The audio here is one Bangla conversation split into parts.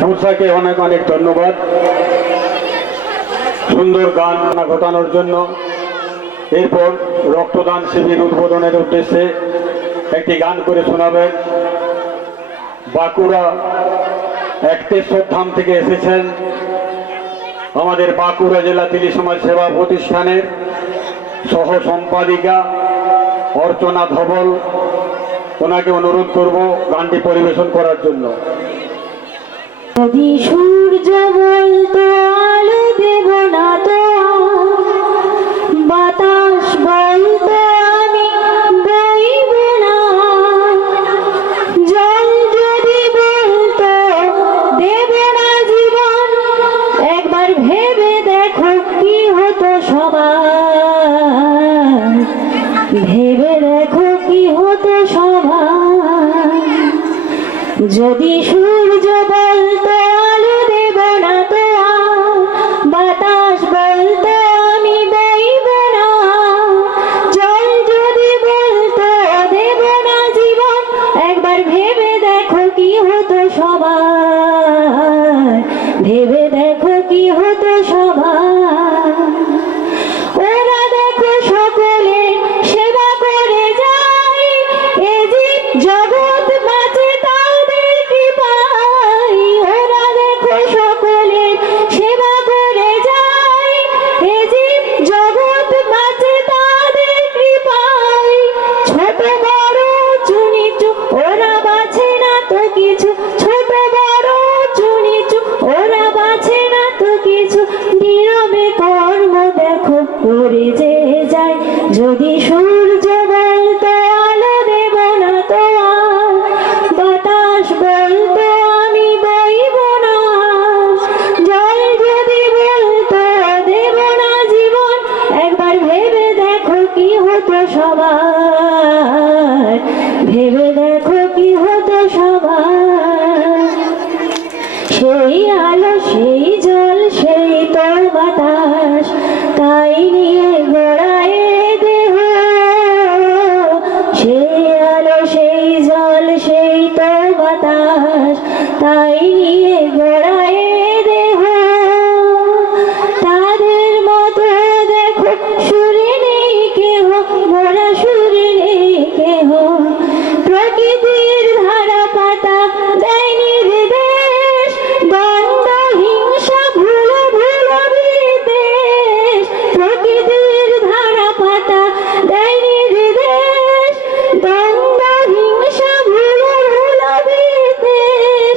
মূসাকে অনেক অনেক ধন্যবাদ সুন্দর গান ঘটানোর জন্য। এরপর রক্তদান শিবির উদ্বোধনের উদ্দেশ্যে একটি গান করে শোনাবেন। বাঁকুড়া একতেশ্বর ধাম থেকে এসেছেন আমাদের বাঁকুড়া জেলা তিলি সমাজ সেবা প্রতিষ্ঠানের সহ সম্পাদিকা অর্চনা ধবল। ওনাকে অনুরোধ করব গানটি পরিবেশন করার জন্য। যদি সূর্য বলতো আলো দেব না তো, বাতাস বলতো আমি বইব না, জল যদি বলতো দেব না জীবন, একবার ভেবে দেখো কি হতো সবার, ভেবে দেখো কি হতো সবার। যদি সূর্য বলতো আলো দেব না তো, বাতাস বলতো আমি বইব না, জল যদি বলতো দেব না জীবন, একবার ভেবে দেখো কি হতো সবার, ভেবে দেখো কি হতো সবার। ওরা দেখো সকলে সেবা করে যায়, এ জীব জগৎ বাঁচে তাদের কৃপায়। ওরা দেখো সকলে সেবা করে যায়, এ জীব জগৎ বাঁচে তাদের কৃপায়। ছোট বড় উঁচু নিচু ওরা বাঁচে না তো কিছু, ছোট বড় উঁচু নিচু ওরা বাঁচে না তো কিছু, নীরবে কর্ম দেখো করে যে যায়। যদি সূর্য বলতো আলো দেব না তো, বাতাস বলতো আমি বইব না, জল যদি বলতো দেব না জীবন, একবার ভেবে দেখো কি হতো সবার, ভেবে দেখো কি হতো সবার। সেই আলো সেই জল সেই তো বাতাস, তাই নিয়ে গড়ায় দেহ। সেই আলো সেই জল সেই তো বাতাস, তাই নিয়ে গড়ায় দেহ। তাদের মতো দেখো সুরে নেই কেহ, মোরা সুরে নেই কেহ। প্রকৃতির ধারা পাতা দেয় নির্দেশ, দ্বন্দ্ব হিংসা ভুলো ভুলো বিদ্বেষ। প্রকৃতির ধারা পাতা দেয় নির্দেশ, দ্বন্দ্ব হিংসা ভুলো ভুলো বিদ্বেষ।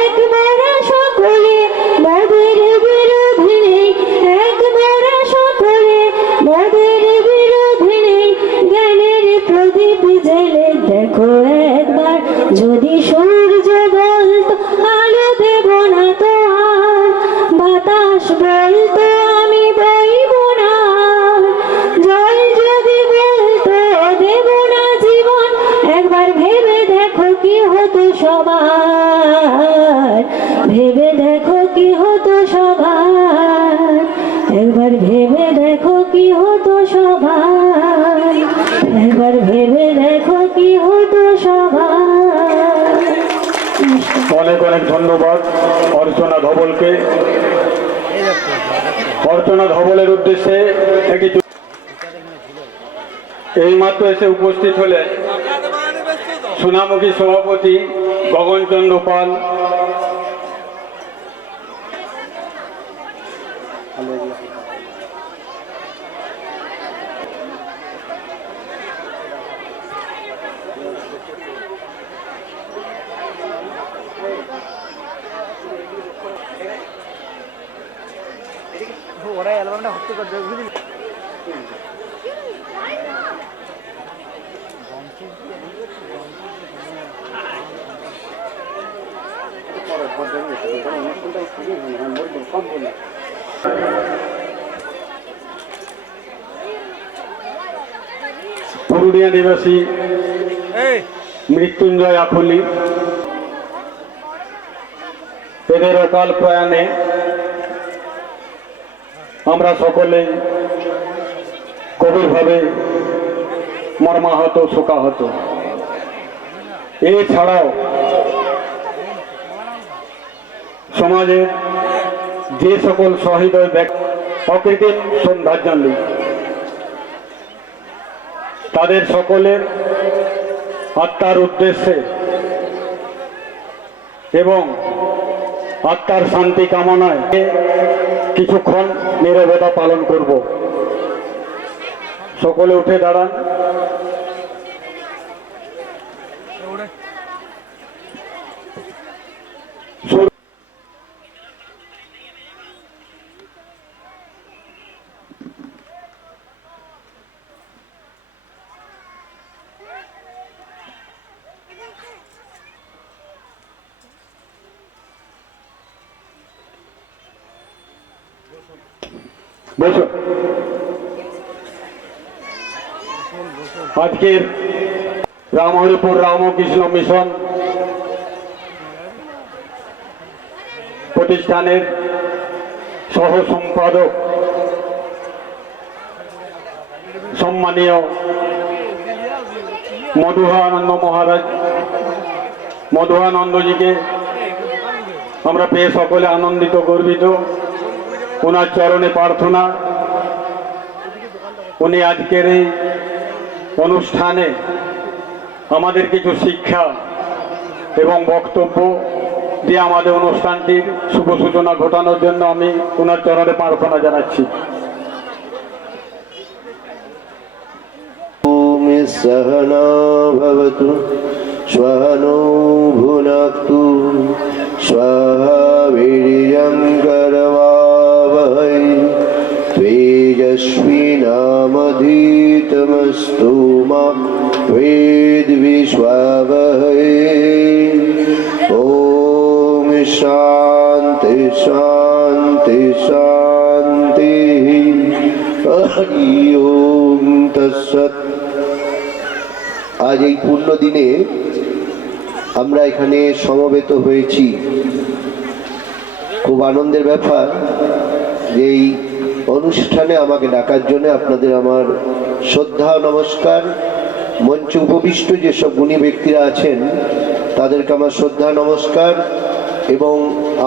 একবারা সকলে মোদের বিরোধী নেই, একবারা সকলে মোদের বিরোধী নেই। জ্ঞানের প্রদীপ জেলে দেখো একবার, যদি সূর্য বলতো আলো দেব না তো, বাতাস বলতো আমি বইব না, জল যদি বলতো দেব না জীবন, একবার ভেবে দেখো কি হতো সবার, ভেবে দেখো কি হতো সবার, একবার ভেবে দেখো কি হতো সবার, একবার ভেবে দেখো কি হতো সবার। অনেক অনেক ধন্যবাদ অর্চনা ধবলকে। অর্চনা ধবলের উদ্দেশ্যে একটি এইমাত্র এসে উপস্থিত হলেন সোনামুখী সভাপতি গগনচন্দ্র পাল। ওরাই অ্যালবামটা ভর্তি করে দেবে বুঝলি। পুরুলিয়া নিবাসী মৃত্যুঞ্জয় আখলি, এদের অকাল প্রয়াণে আমরা সকলেই গভীরভাবে মর্মাহত শোকাহত। এছাড়াও সমাজের যে সকল সহৃদয় ব্যক্তি অকৃত্রিম সৌন্দর্যান্বিত তাদের সকলের আত্মার উদ্দেশ্যে এবং আত্মার শান্তি কামনায় কিছুক্ষণ নীরবতা পালন করব। সকলে উঠে দাঁড়ান। বসুন। আজকের রামহরিপুর রামকৃষ্ণ মিশন প্রতিষ্ঠানের সহ সম্পাদক সম্মানীয় মধুয়ানন্দজিকে আমরা পেয়ে সকলে আনন্দিত গর্বিত। ওনার চরণে প্রার্থনা উনি আজকের এই অনুষ্ঠানে আমাদের কিছু শিক্ষা এবং বক্তব্য দিয়ে আমাদের অনুষ্ঠানটির শুভ সূচনা ঘটানোর জন্য আমি ওনার চরণে প্রার্থনা জানাচ্ছি। सहना भवतु स्वनो भुनक्तु स्वाहा वीर्यं करवावहै तेजस्विनामधीतमस्तु मा विद्विषावहै। ॐ शान्ति शान्ति शान्तिः। हरि ओम तत्सत्। আজ এই পূর্ণ দিনে আমরা এখানে সমবেত হয়েছি। খুব আনন্দের ব্যাপার যে এই অনুষ্ঠানে আমাকে ডাকার জন্য আপনাদের আমার শ্রদ্ধা নমস্কার। মঞ্চে উপবিষ্ট যেসব গুণী ব্যক্তিরা আছেন তাদেরকে আমার শ্রদ্ধা নমস্কার, এবং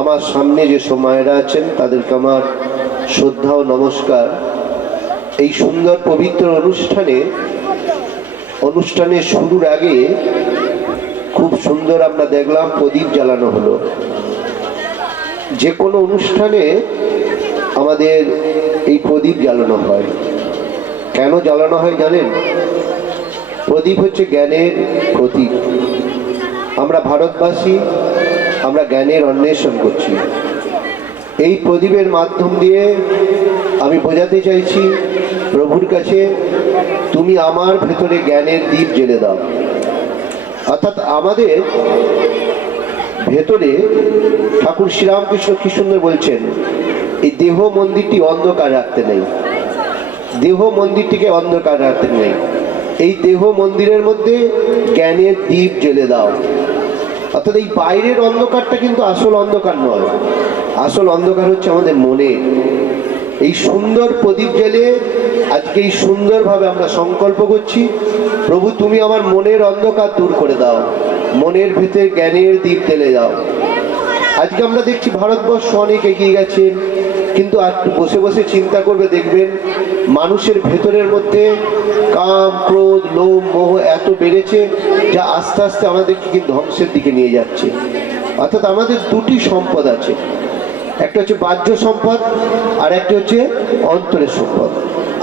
আমার সামনে যেসব মায়েরা আছেন তাদেরকে আমার শ্রদ্ধা ও নমস্কার। এই সুন্দর পবিত্র অনুষ্ঠানের শুরুর আগে খুব সুন্দর আমরা দেখলাম প্রদীপ জ্বালানো হলো। যে কোনো অনুষ্ঠানে আমাদের এই প্রদীপ জ্বালানো হয়। কেন জ্বালানো হয় জানেন? প্রদীপ হচ্ছে জ্ঞানের প্রতীক। আমরা ভারতবাসী, আমরা জ্ঞানের অন্বেষণ করছি। এই প্রদীপের মাধ্যম দিয়ে আমি বোঝাতে চাইছি প্রভুর কাছে, তুমি আমার ভেতরে জ্ঞানের দীপ জ্বেলে দাও। অর্থাৎ আমাদের ভেতরে ঠাকুর শ্রীরামকৃষ্ণ কি সুন্দর বলছেন, এই দেহ মন্দিরটি অন্ধকার রাখতে নেই, দেহ মন্দিরটিকে অন্ধকার রাখতে নেই। এই দেহ মন্দিরের মধ্যে জ্ঞানের দীপ জ্বেলে দাও। অর্থাৎ এই বাইরের অন্ধকারটা কিন্তু আসল অন্ধকার নয়, আসল অন্ধকার হচ্ছে আমাদের মনে। এই সুন্দর প্রদীপ জ্বেলে আজকে এই সুন্দরভাবে আমরা সংকল্প করছি, প্রভু তুমি আমার মনের অন্ধকার দূর করে দাও, মনের ভিতরে জ্ঞানের দীপ জ্বেলে দাও। আজকে আমরা দেখছি ভারতবর্ষ অনেক এগিয়ে গেছে, কিন্তু একটু বসে বসে চিন্তা করবে দেখবেন মানুষের ভেতরের মধ্যে কাম ক্রোধ লোভ মোহ এত বেড়েছে যা আস্তে আস্তে আমাদেরকে কিন্তু ধ্বংসের দিকে নিয়ে যাচ্ছে। অর্থাৎ আমাদের দুটি সম্পদ আছে, একটা হচ্ছে বাহ্য সম্পদ আর একটা হচ্ছে অন্তরের সম্পদ।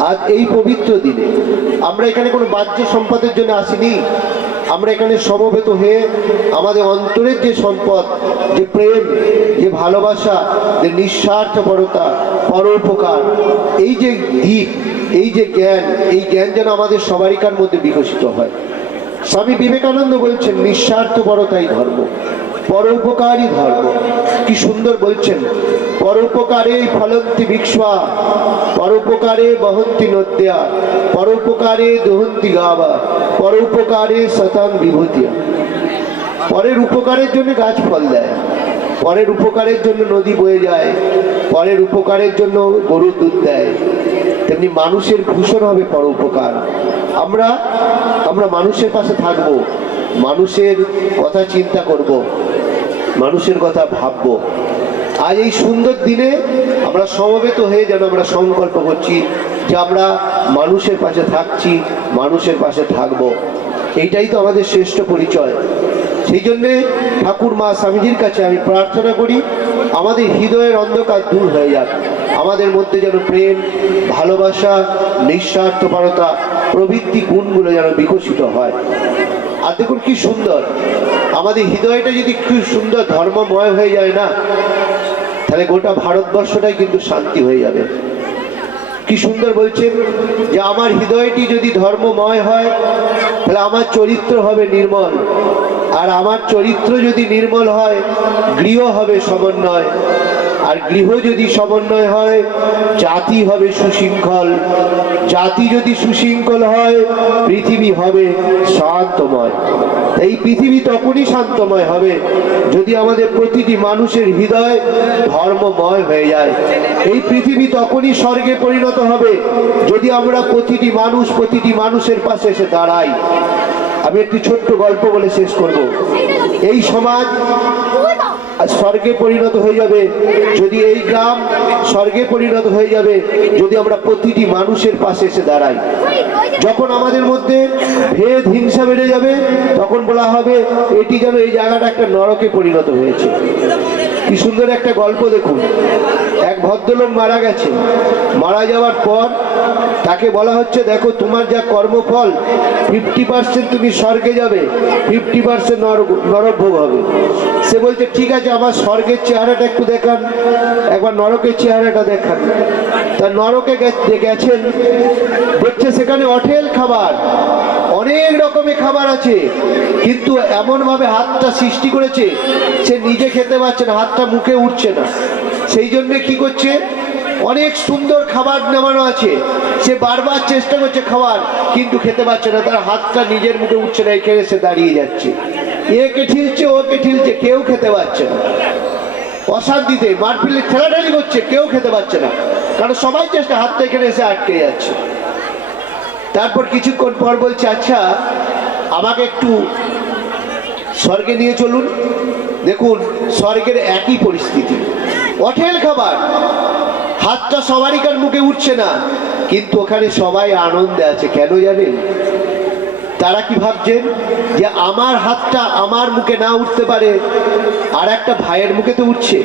আজ এই পবিত্র দিনে আমরা এখানে কোনো বাহ্য সম্পদের জন্য আসিনি, আমরা এখানে সমবেত হয়ে আমাদের অন্তরের যে সম্পদ, যে প্রেম, যে ভালোবাসা, যে নিঃস্বার্থপরতা, পরোপকার, এই যে দিক, এই যে জ্ঞান, এই জ্ঞান যেন আমাদের সবারিকার মধ্যে বিকশিত হয়। স্বামী বিবেকানন্দ বলছেন নিঃস্বার্থপরতাই ধর্ম, পরোপকারই ধর্ম। কি সুন্দর বলছেন, পরোপকারে ফলন্তি বিক্ষ্বা, পরোপকারে বহন্তি নদ্যা, পরোপকারে দহন্তি গাবা, পরোপকারে শতাং বিভূতিয়া। পরের উপকারের জন্য গাছ ফল দেয়, পরের উপকারের জন্য নদী বয়ে যায়, পরের উপকারের জন্য গরু দুধ দেয়। তেমনি মানুষের ভূষণ হবে পরোপকার। আমরা মানুষের পাশে থাকবো, মানুষের কথা চিন্তা করব, মানুষের কথা ভাববো। আজ এই সুন্দর দিনে আমরা সমবেত হয়ে যেন আমরা সংকল্প করছি যে আমরা মানুষের পাশে থাকছি, মানুষের পাশে থাকবো। এইটাই তো আমাদের শ্রেষ্ঠ পরিচয়। সেই জন্যে ঠাকুর মা স্বামীজির কাছে আমি প্রার্থনা করি আমাদের হৃদয়ের অন্ধকার দূর হয়ে যাক, আমাদের মধ্যে যেন প্রেম, ভালোবাসা, নিঃস্বার্থপরতা প্রভৃতি গুণগুলো যেন বিকশিত হয়। আর দেখুন কি সুন্দর, আমাদের হৃদয়টা যদি একটু সুন্দর ধর্মময় হয়ে যায় না, তাহলে গোটা ভারতবর্ষটাই কিন্তু শান্তি হয়ে যাবে। কি সুন্দর বলছেন যে আমার হৃদয়টি যদি ধর্মময় হয় তাহলে আমার চরিত্র হবে নির্মল, আর আমার চরিত্র যদি নির্মল হয় গৃহ হবে সমন্বয়, আর গৃহ যদি সমন্বয় হয় জাতি হবে সুশৃঙ্খল, জাতি যদি সুশৃঙ্খল হয় পৃথিবী হবে শান্তময়। এই পৃথিবী তখনই শান্তময় হবে যদি আমাদের প্রতিটি মানুষের হৃদয় ধর্মময় হয়ে যায়। এই পৃথিবী তখনই স্বর্গে পরিণত হবে যদি আমরা প্রতিটি মানুষের পাশে এসে দাঁড়াই। আমি একটি ছোট্ট গল্প বলে শেষ করব। এই সমাজ স্বর্গে পরিণত হয়ে যাবে যদি, এই গ্রাম স্বর্গে পরিণত হয়ে যাবে যদি আমরা প্রতিটি মানুষের পাশে এসে দাঁড়াই। যখন আমাদের মধ্যে ভেদ হিংসা বেড়ে যাবে তখন বলা হবে এটি যেন এই জায়গাটা একটা নরকে পরিণত হয়েছে। কি সুন্দর একটা গল্প দেখুন। এক ভদ্রলোক মারা গেছে, মারা যাওয়ার পর তাকে বলা হচ্ছে দেখো তোমার যা কর্মফল 50% তুমি স্বর্গে যাবে, 50% নরকভোগ হবে। সে বলছে ঠিক আছে আমার স্বর্গের চেহারাটা একটু দেখান, একবার নরকের চেহারাটা দেখান। তার নরকে গেছেন, দেখছে সেখানে অঠেল খাবার, অনেক রকমের খাবার আছে, কিন্তু এমনভাবে হাতটা সৃষ্টি করেছে সে নিজে খেতে পারছে না, হাতটা মুখে উঠছে না। সেই জন্যে কি করছে, অনেক সুন্দর খাবার নামানো আছে, সে বারবার চেষ্টা করছে খাওয়ার কিন্তু খেতে পারছে না, তার হাতটা নিজের মুখে উঠছে না, এখানে সে দাঁড়িয়ে যাচ্ছে। একে ঠিলছে ওকে ঠিলছে, কেউ খেতে পারছে না। অশান্তিতে মারপিট ঠেলাঠালি করছে, কেউ খেতে পারছে না, কারণ সবাই চেষ্টা, হাতটা এখানে এসে আটকে যাচ্ছে। তারপর কিছুক্ষণ পর বলছে আচ্ছা আমাকে একটু স্বর্গে নিয়ে চলুন। দেখুন স্বর্গের একই পরিস্থিতি, অঠেল খাবার, হাতটা সবারিকার মুখে উঠছে না, কিন্তু ওখানে সবাই আনন্দে আছে। কেন জানেন? তারা কি ভাবছেন যে আমার হাতটা আমার মুখে না উঠতে পারে আর একটা ভাইয়ের মুখে তো উঠছে,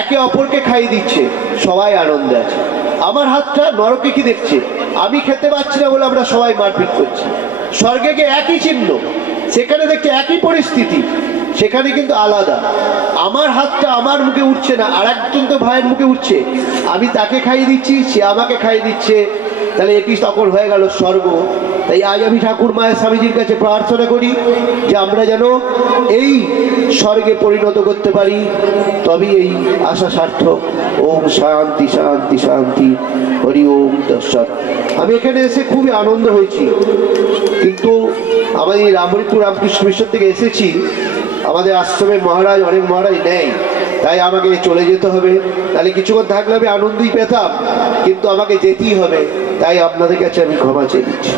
একে অপরকে খাইয়ে দিচ্ছে, সবাই আনন্দে আছে। আমার হাতটা নরকে কি দেখছে, আমি খেতে পাচ্ছি না বলে আমরা সবাই মারপিট করছি। স্বর্গে গিয়ে একই চিহ্ন, সেখানে দেখছে একই পরিস্থিতি, সেখানে কিন্তু আলাদা। আমার হাতটা আমার মুখে উঠছে না, আর একজন তো ভাইয়ের মুখে উঠছে, আমি তাকে খাইয়ে দিচ্ছি, সে আমাকে খাইয়ে দিচ্ছে, তাহলে এটি তখন হয়ে গেল স্বর্গ। তাই আজ আমি ঠাকুর মায়ের স্বামীজির কাছে প্রার্থনা করি যে আমরা যেন এই স্বর্গে পরিণত করতে পারি, তবেই এই আশা সার্থক। ওম শান্তি শান্তি শান্তি, হরি ওম তৎসৎ। আমি এখানে এসে খুবই আনন্দ হয়েছি, কিন্তু আমাদের রামহরিপুর রামকৃষ্ণ মিশন থেকে এসেছি, আমাদের আশ্রমে মহারাজ অনেক মহারাজ নেই, তাই আমাকে চলে যেতে হবে। তাহলে কিছুক্ষণ থাকলে আমি আনন্দই পেতাম, কিন্তু আমাকে যেতেই হবে, তাই আপনাদের কাছে আমি ক্ষমা চেয়ে দিচ্ছি।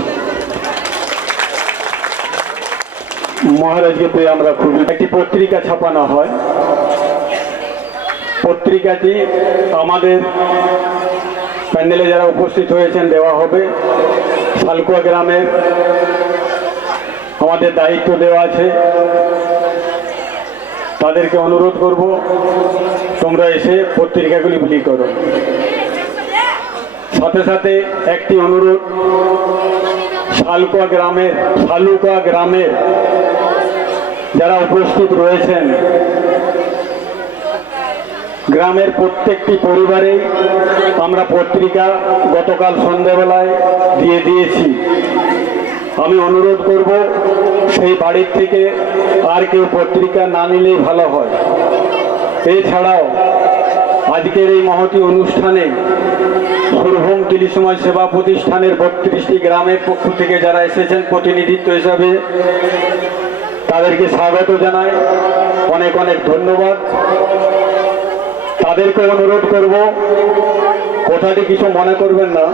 মহারাজকে পেয়ে আমরা খুবই, একটি পত্রিকা ছাপানো হয়, পত্রিকাটি আমাদের প্যান্ডেলে যারা উপস্থিত হয়েছেন দেওয়া হবে। শালকুয়া গ্রামের আমাদের দায়িত্ব দেওয়া আছে, তাদেরকে অনুরোধ করব তোমরা এসে পত্রিকাগুলি বিলি করো। সাথে সাথে একটি অনুরোধ, শালকুয়া গ্রামের যারা উপস্থিত রয়েছেন, গ্রামের প্রত্যেকটি পরিবারেই আমরা পত্রিকা গতকাল সন্ধ্যাবেলায় দিয়ে দিয়েছি। আমি অনুরোধ করব সেই বাড়ির থেকে আর কেউ পত্রিকা না নিলেই ভালো হয়। এছাড়াও আজকের এই মহতী অনুষ্ঠানে সুরভূম তিলি সমাজ সেবা প্রতিষ্ঠানের 32টি গ্রামের পক্ষ থেকে যারা এসেছেন প্রতিনিধিত্ব হিসাবে, তাদেরকে স্বাগত জানাই, অনেক অনেক ধন্যবাদ। তাদেরকে অনুরোধ করব, কথাটি কিছু মনে করবেন না,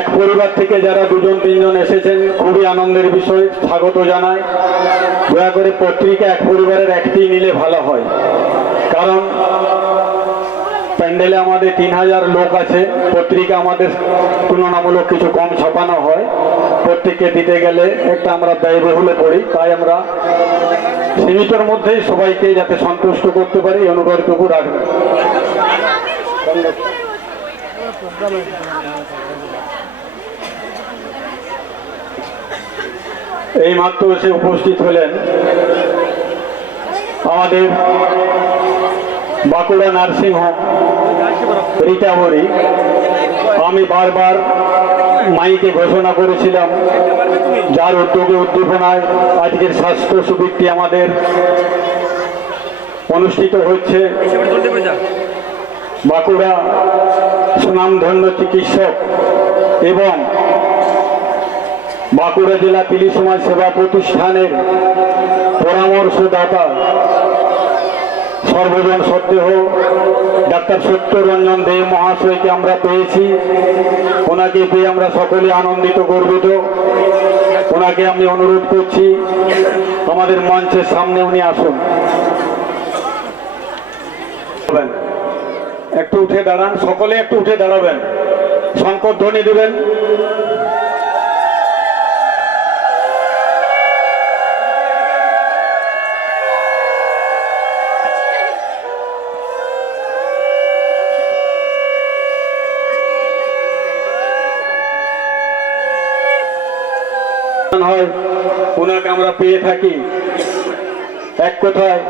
এক পরিবার থেকে যারা 2-3 জন এসেছেন, খুবই আনন্দের বিষয়, স্বাগত জানাই। দয়া করে পত্রিকা এক পরিবারের একটি নিলে ভালো হয়, কারণ প্যান্ডেলে আমাদের 3000 লোক আছে, পত্রিকা আমাদের তুলনামূলক কিছু কম ছাপানো হয়, প্রত্যেককে দিতে গেলে একটা আমরা ব্যয়বহুলে পড়ি, তাই আমরা সীমিতর মধ্যেই সবাইকে যাতে সন্তুষ্ট করতে পারি এই অনুরোধটুকু রাখবেন। এই মাত্র এসে উপস্থিত হলেন আমাদের বাঁকুড়া নার্সিং হোম রিকভারি। আমি বারবার মাইকে ঘোষণা করেছিলাম, যার উদ্যোগে উদ্দীপনায় আজকের স্বাস্থ্য শিবিরটি আমাদের অনুষ্ঠিত হচ্ছে। বাঁকুড়া সুনামধন্য চিকিৎসক এবং বাঁকুড়া জেলা তিলি সমাজ সেবা প্রতিষ্ঠানের পরামর্শদাতা সর্বজন শ্রদ্ধেয় ডাক্তার সত্যরঞ্জন দে মহাশয়কে আমরা পেয়েছি। ওনাকে পেয়ে আমরা সকলে আনন্দিত গর্বিত। ওনাকে আমি অনুরোধ করছি আমাদের মঞ্চের সামনে উনি আসুন। একটু উঠে দাঁড়ান, সকলে একটু উঠে দাঁড়াবেন, শঙ্করধ্বনি দেবেন। হয় ওনাকে আমরা পেয়ে থাকি। এক কথায়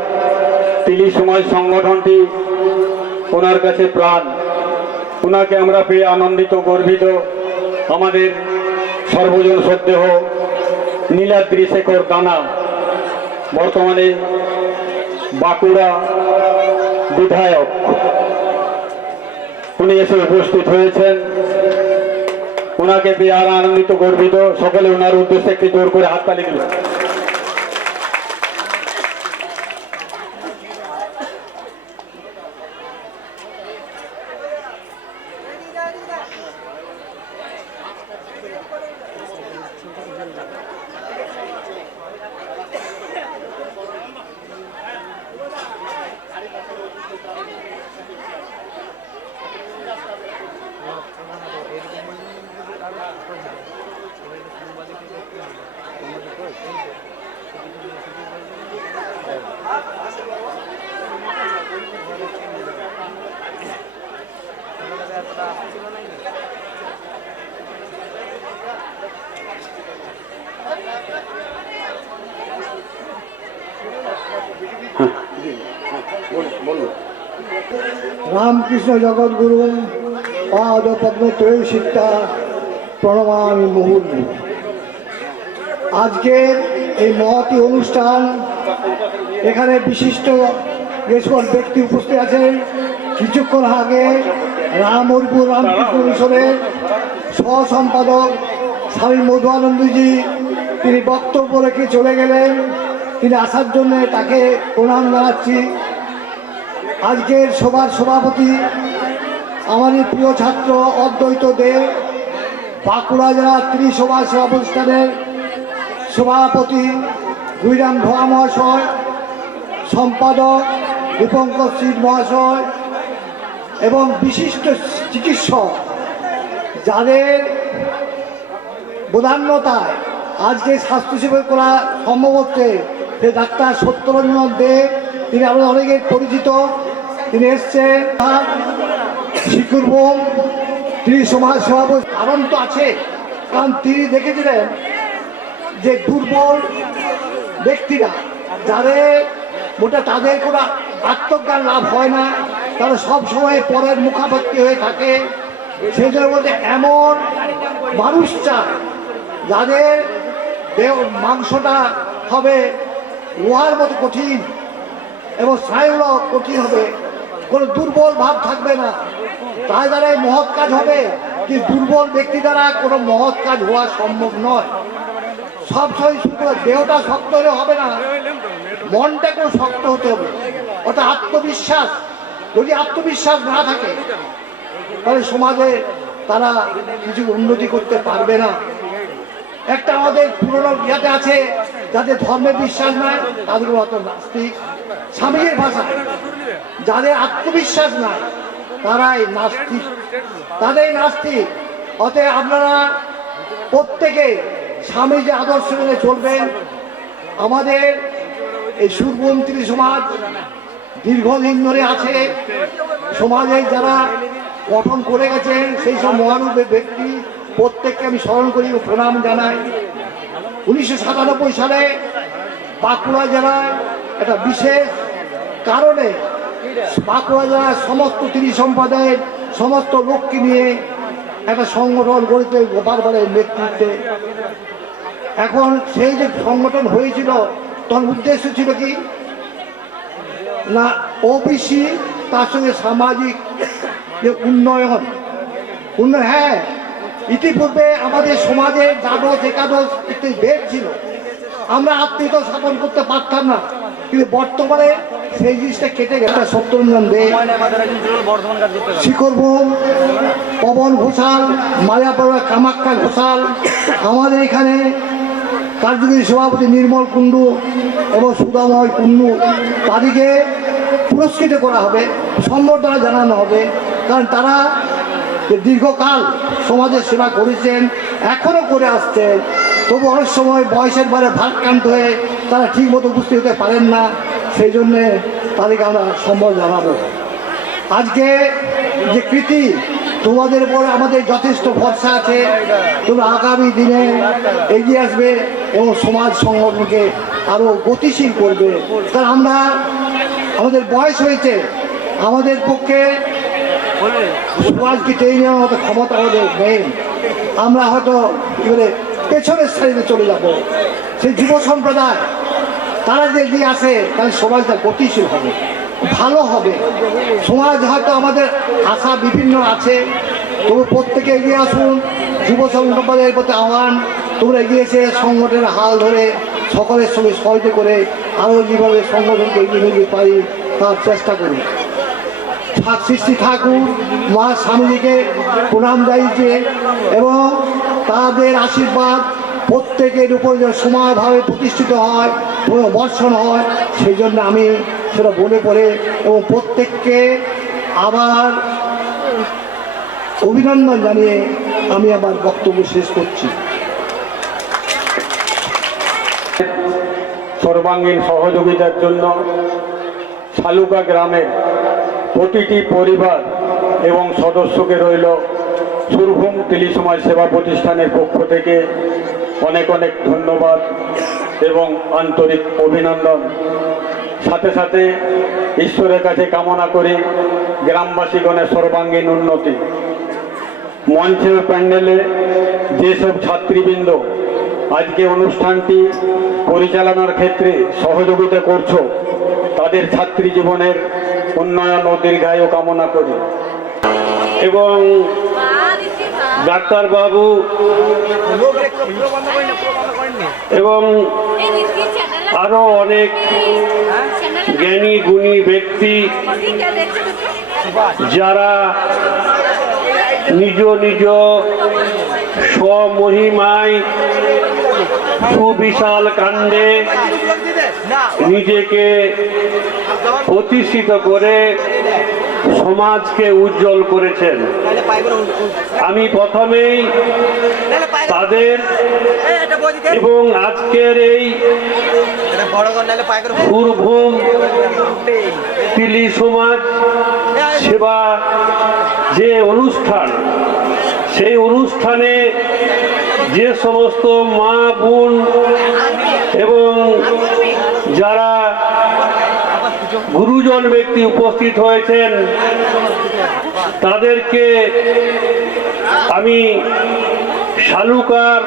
তিলি সমাজ সংগঠনটি ওনার কাছে প্রাণ। ওনাকে আমরা পেয়ে আনন্দিত গর্বিত। আমাদের সর্বজন শ্রদ্ধেয় নীলাদ্রি শেখর দানা বর্তমানে বাঁকুড়া বিধায়ক, উনি এসে উপস্থিত হয়েছেন। ওনাকে পেয়ে আর আনন্দিত গর্বিত। সকলে ওনার উদ্দেশ্যে একটি জোর করে হাততালি দিলেন। রামকৃষ্ণ জগৎগুরু পাদ পদ্ম ত্রয়ীসিদ্ধা প্রণমামি মুহুর্মু। আজকের এই মহতি অনুষ্ঠান, এখানে বিশিষ্ট গেস্ট ব্যক্তি উপস্থিত আছেন। কিছুক্ষণ আগে রামহরিপুর রামকৃষ্ণ মিশনের সহ সম্পাদক স্বামী মধুয়ানন্দজি তিনি বক্তব্য রেখে চলে গেলেন। তিনি আসার জন্য তাকে প্রণাম জানাচ্ছি। আজকের সভার সভাপতি আমারই প্রিয় ছাত্র অদ্বৈত দে, বাঁকুড়া জেলা তিলি সমাজ সেবা প্রতিষ্ঠানের সভাপতি গুইরাম ধোয়া মহাশয়, সম্পাদক দীপঙ্কর সিং মহাশয় এবং বিশিষ্ট চিকিৎসক যাদের প্রধান্যতায় আজকে স্বাস্থ্যসেবা করা সম্ভব হচ্ছে, সে ডাক্তার সত্যরঞ্জন দে, তিনি আমরা অনেকে পরিচিত। তিনি এসছেন শিকুর বোম তিনি সমাজ সভাপতি। কারণ তো আছে, কারণ তিনি দেখেছিলেন যে দুর্বল ব্যক্তিরা যাদের মোটা তাদের কোনো আত্মজ্ঞান লাভ হয় না, তারা সব সময় পরের মুখাপত্তি হয়ে থাকে। সেই জন্য বলতে এমন মানুষ চায় যাদের দেহ মাংসটা হবে লোহার মতো কঠিন এবং স্নায়ুগুলো কঠিন হবে, কোনো দুর্বল ভাব থাকবে না। তাই দ্বারা এই মহৎ কাজ হবে। কি দুর্বল ব্যক্তি দ্বারা কোনো মহৎ কাজ হওয়া সম্ভব নয়। সবসময় শুধু দেহটা শক্ত হলে হবে না, মনটাকেও শক্ত হতে হবে। অর্থাৎ আত্মবিশ্বাস, যদি আত্মবিশ্বাস না থাকে তাহলে সমাজে তারা কিছু উন্নতি করতে পারবে না। একটা আমাদের পুরনো ইয়াতে আছে যাদের ধর্মে বিশ্বাস নাই তাদের অত নাস্তিক। স্বামীজির ভাষা, যাদের আত্মবিশ্বাস নাই তারাই নাস্তিক, তাদের নাস্তিক। অতএব আপনারা প্রত্যেকে স্বামীজি আদর্শ মেনে চলবেন। আমাদের এই সুরবন্ত্রী সমাজ দীর্ঘদিন ধরে আছে, সমাজে যারা গঠন করে গেছেন সেই সব মহানুভব ব্যক্তি প্রত্যেককে আমি স্মরণ করি ও প্রণাম জানাই। 1997 সালে বাঁকুড়া জেলায় একটা বিশেষ কারণে বাঁকুড়া জেলার সমস্ত ত্রি সম্প্রদায়ের সমস্ত লোককে নিয়ে একটা সংগঠন গড়িতে গোপালবাড়ের নেতৃত্বে। এখন সেই যে সংগঠন হয়েছিল তখন উদ্দেশ্য ছিল কি না, ওবিসি তার সঙ্গে সামাজিক যে উন্নয়ন। হ্যাঁ, ইতিপূর্বে আমাদের সমাজে দ্বাদশ একাদশ ইত্যাদি বেদ ছিল, আমরা আত্মীয়তা স্থাপন করতে পারতাম না, কিন্তু বর্তমানে সেই জিনিসটা কেটে গেছে। সত্যরঞ্জন দে, শিকর বোম, পবন ঘোষাল, মায়াপাড়া কামাখ্যা ঘোষাল, আমাদের এখানে কার্যকরী সভাপতি নির্মল কুণ্ডু এবং সুধাময় কুণ্ডু, তাদেরকে পুরস্কৃত করা হবে, সম্বর্ধনা জানানো হবে। কারণ তারা যে দীর্ঘকাল সমাজের সেবা করেছেন, এখনও করে আসছেন, তবু অনেক সময় বয়সের বারে ভারাক্রান্ত হয়ে তারা ঠিকমতো উপস্থিত হতে পারেন না, সেই জন্যে তাদেরকে আমরা সম্মান জানাবো। আজকে যে কৃতি, তোমাদের উপরে আমাদের যথেষ্ট ভরসা আছে, তোমরা আগামী দিনে এগিয়ে আসবে এবং সমাজ সংগঠনকে আরও গতিশীল করবে। কারণ আমরা, আমাদের বয়স হয়েছে, আমাদের পক্ষে সমাজকে টেনে নেওয়ার মতো ক্ষমতা আমাদের নেই। আমরা হয়তো এবারে পেছনের সারিতে চলে যাব। সেই যুব সম্প্রদায় তারা যদি এগিয়ে আসে তাহলে সমাজটা গতিশীল হবে, ভালো হবে। সমাজ হয়তো আমাদের আশা বিভিন্ন আছে, তবু প্রত্যেকে এগিয়ে আসুন। যুব সম্প্রদায়ের প্রতি আহ্বান, তোমরা এগিয়ে এসে সংগঠনের হাল ধরে সকলের সঙ্গে সহযোগিতা করে আরও যেভাবে সংগঠনকে এগিয়ে নিয়ে যেতে পারি তার চেষ্টা করুন। সৃষ্টি ঠাকুর মা স্বামীজিকে প্রণাম জানিয়েছে এবং তাদের আশীর্বাদ প্রত্যেকের উপর যেন সমানভাবে প্রতিষ্ঠিত হয়, বর্ষণ হয়, সেই জন্য আমি সেটা বলে পড়ে এবং প্রত্যেককে আবার অভিনন্দন জানিয়ে আমি আমার বক্তব্য শেষ করছি। সর্বাঙ্গীন সহযোগিতার জন্য শালুকা গ্রামের প্রতিটি পরিবার এবং সদস্যকে রইল সুরভূম তিলি সমাজ সেবা প্রতিষ্ঠানের পক্ষ থেকে অনেক অনেক ধন্যবাদ এবং আন্তরিক অভিনন্দন। সাথে সাথে ঈশ্বরের কাছে কামনা করি গ্রামবাসীগণের সর্বাঙ্গীন উন্নতি। মঞ্চের প্যান্ডেলে যেসব ছাত্রীবৃন্দ আজকে অনুষ্ঠানটি পরিচালনার ক্ষেত্রে সহযোগিতা করছো, তাদের ছাত্রী জীবনের উন্নয়ন ও দীর্ঘায়ু কামনা করি। এবং ডাক্তারবাবু এবং আরো অনেক জ্ঞানী গুণী ব্যক্তি যারা নিজ নিজ স্বমহিমায় সুবিশাল কাণ্ডে নিজেকে প্রতিষ্ঠিত করে সমাজকে উজ্জ্বল করেছেন। আমি প্রথমেই তাদের এবং আজকের এই সুরভূম তিলি সমাজ সেবা যে অনুষ্ঠান, সেই অনুষ্ঠানে যে সমস্ত মা বোন এবং যারা গুরুজন ব্যক্তি উপস্থিত হয়েছেন তাদেরকে আমি শালুকার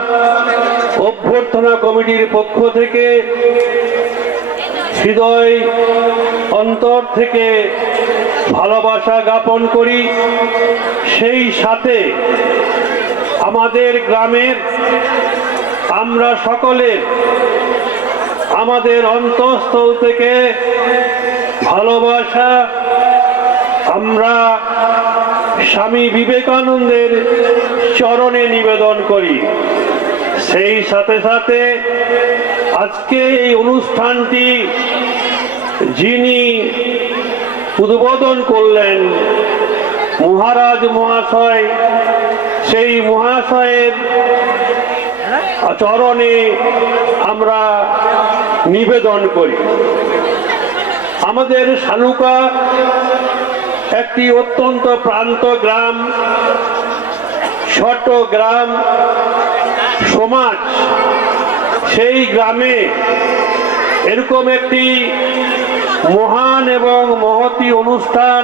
অভ্যর্থনা কমিটির পক্ষ থেকে হৃদয় অন্তর থেকে ভালোবাসা জ্ঞাপন করি। সেই সাথে আমাদের গ্রামের আমরা সকলে আমাদের অন্তঃস্থল থেকে ভালোবাসা আমরা স্বামী বিবেকানন্দের চরণে নিবেদন করি। সেই সাথে সাথে আজকে এই অনুষ্ঠানটি যিনি উদ্বোধন করলেন মহারাজ মহাশয়, সেই মহাশয়ের চরণে আমরা নিবেদন করি। আমাদের শালুকা একটি অত্যন্ত প্রান্ত গ্রাম, ছোট গ্রাম সমাজ। সেই গ্রামে এরকম একটি মহান এবং মহতী অনুষ্ঠান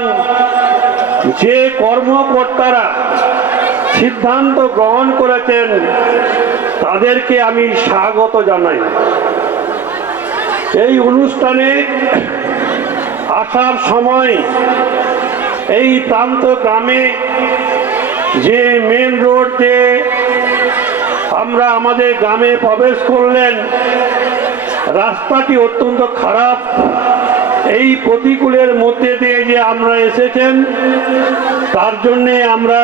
যে কর্মকর্তারা সিদ্ধান্ত গ্রহণ করেছেন তাদেরকে আমি স্বাগত জানাই। এই অনুষ্ঠানে আসার সময় এই প্রান্ত গ্রামে যে মেন রোড দিয়ে আমরা আমাদের গ্রামে প্রবেশ করলেন, রাস্তাটি অত্যন্ত খারাপ। এই প্রতিকূলের মধ্যে দিয়ে যে আমরা এসেছেন তার জন্যে আমরা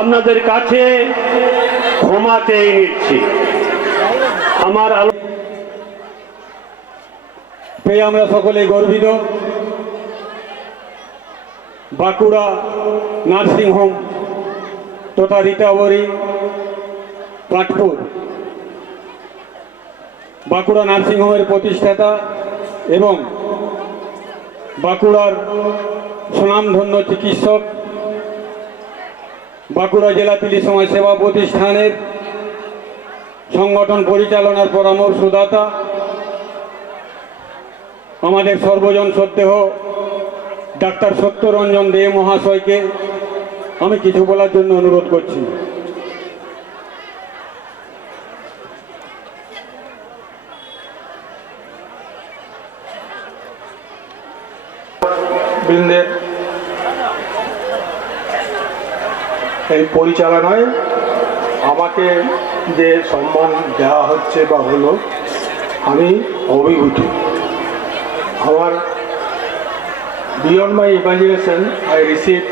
আপনাদের কাছে ক্ষমা চেয়ে নিচ্ছি। আমার পেয়ে আমরা সকলে গর্বিত। বাঁকুড়া নার্সিংহোম তথা রিকভারি প্ল্যাটফর্ম, বাঁকুড়া নার্সিংহোমের প্রতিষ্ঠাতা এবং বাঁকুড়ার সুনামধন্য চিকিৎসক, বাঁকুড়া জেলা তিলি সমাজ সেবা প্রতিষ্ঠানের সংগঠন পরিচালনার পরামর্শদাতা, আমাদের সর্বজন শ্রদ্ধেয় ডাক্তার সত্যরঞ্জন দে মহাশয়কে আমি কিছু বলার জন্য অনুরোধ করছি। বৃন্দের এই পরিচালনায় আমাকে যে সম্মান দেওয়া হচ্ছে বা হলো, আমি অভিভূত। আমার beyond my imagination, I received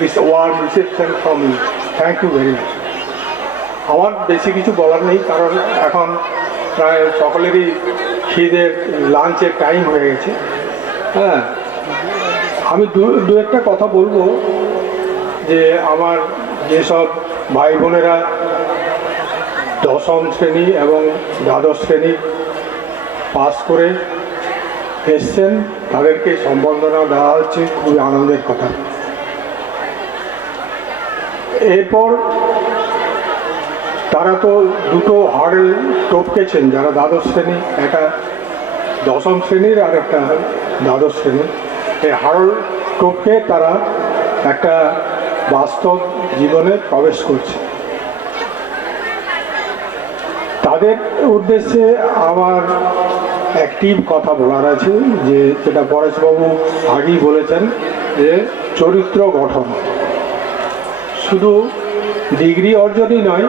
this warm reception from you. Thank you very much. আমার বেশি কিছু বলার নেই, কারণ এখন প্রায় সকলেরই খিদের লাঞ্চের টাইম হয়ে গেছে। হ্যাঁ, আমি দু একটা কথা বলবো যে আমার যেসব ভাই বোনেরা দশম শ্রেণী এবং দ্বাদশ শ্রেণী পাস করে এসছেন তাদেরকে সম্বর্ধনা দেওয়া হচ্ছে, খুবই আনন্দের কথা। এরপর তারা তো দুটো হার্ডেল টপকেছেন, যারা দ্বাদশ শ্রেণী, একটা দশম শ্রেণীর আর একটা দ্বাদশ শ্রেণীর। এই হার্ডেল টপকে তারা একটা বাস্তব জীবনে প্রবেশ করছে। তাদের উদ্দেশ্যে আমার অ্যাক্টিভ কথা বলার আছে, যে যেটা পরেশবাবু আগেই বলেছেন, যে চরিত্র গঠন শুধু ডিগ্রি অর্জনই নয়,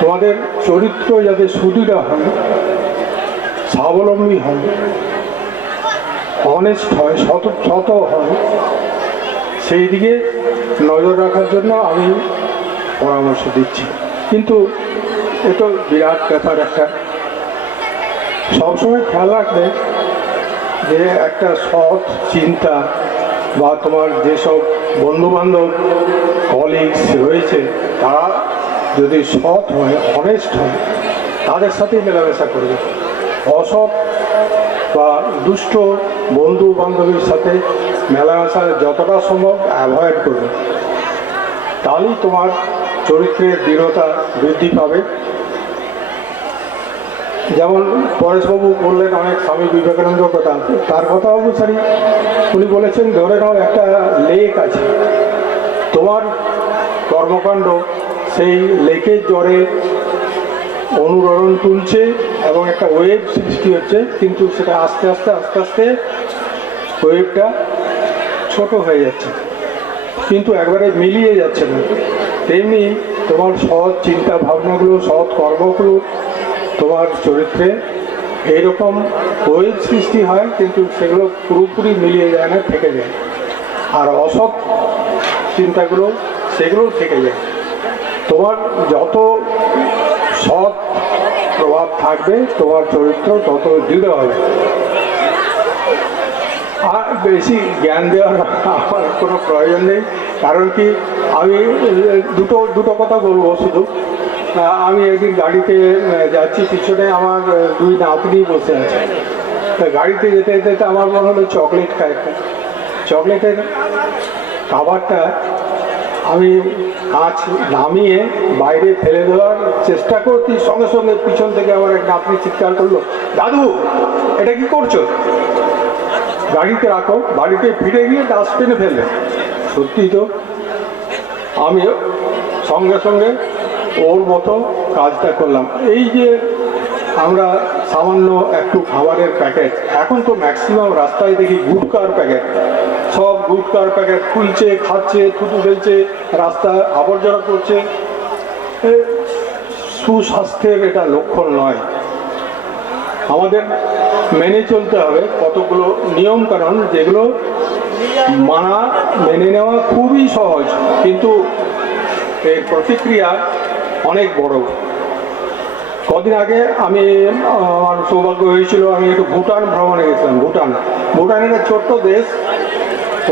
তোমাদের চরিত্র যাতে সুদৃঢ় হয়, স্বাবলম্বী হয়, অনেস্ট হয়, সত হয়, সেই দিকে নজর রাখার জন্য আমি পরামর্শ দিচ্ছি। কিন্তু এ তো বিরাট ব্যাপার একটা, সবসময় খেয়াল রাখবে যে একটা সৎ চিন্তা বা তোমার যেসব বন্ধুবান্ধব কলিগস রয়েছে তারা যদি সৎ হয়, অনেস্ট হয়, তাদের সাথেই মেলামেশা করবে। অসৎ বা দুষ্ট বন্ধু বান্ধবীর সাথে মেলামেশা যতটা সম্ভব অ্যাভয়েড করবে, তাহলেই তোমার চরিত্রের দৃঢ়তা বৃদ্ধি পাবে। যেমন পরেশবাবু বললেন অনেক স্বামী বিবেকানন্দের কথা, তার কথা অনুসারী উনি বলেছেন, ধরে নাও একটা লেক আছে, তোমার কর্মকাণ্ড সেই লেকের জ্বরে অনুরণন তুলছে এবং একটা ওয়েভ সৃষ্টি হচ্ছে, কিন্তু সেটা আস্তে আস্তে আস্তে আস্তে ওয়েভটা ছোট হয়ে যাচ্ছে, কিন্তু একবারে মিলিয়ে যাচ্ছে না। তেমনি তোমার সৎ চিন্তা ভাবনাগুলো, সৎ কর্মগুলো তোমার চরিত্রে এইরকম ওয়েভ সৃষ্টি হয়, কিন্তু সেগুলো পুরোপুরি মিলিয়ে যায় না, থেকে যায়। আর অসৎ চিন্তাগুলো সেগুলোও থেকে যায়। তোমার যত সৎ প্রভাব থাকবে, তোমার চরিত্র তত দৃঢ় হবে। আর বেশি জ্ঞান দেওয়ার আমার কোনো প্রয়োজন নেই, কারণ কি আমি দুটো কথা বলবো শুধু। আমি একদিন গাড়িতে যাচ্ছি, পিছনে আমার দুই নাতনি বসে আছে। তা গাড়িতে যেতে যেতে আমার মনে হলো চকলেট খাই, একটা চকলেটের খাবারটা আমি কাঁচ নামিয়ে বাইরে ফেলে দেওয়ার চেষ্টা করছি, সঙ্গে সঙ্গে পিছন থেকে আমার এক নাতনি চিৎকার করলো, দাদু এটা কি করছো, গাড়িতে রাখো, বাড়িতে ফিরে গিয়ে ডাস্টবিনে ফেলবে। সত্যি তো, আমি সঙ্গে সঙ্গে ওর মতো কাজটা করলাম। এই যে আমরা সামান্য একটু খাবারের প্যাকেট, এখন তো ম্যাক্সিমাম রাস্তায় দেখি গুটকার প্যাকেট, সব গুটকার প্যাকেট খুলছে, খাচ্ছে, থুতু ফেলছে, রাস্তায় আবর্জনা করছে। সুস্বাস্থ্যের এটা লক্ষণ নয়। আমাদের মেনে চলতে হবে কতগুলো নিয়ম কানুন, যেগুলো মেনে নেওয়া খুবই সহজ, কিন্তু এর প্রতিক্রিয়া অনেক বড়। কদিন আগে আমার সৌভাগ্য হয়েছিল, আমি একটু ভুটান ভ্রমণে গেছিলাম। ভুটান একটা ছোট্ট দেশ,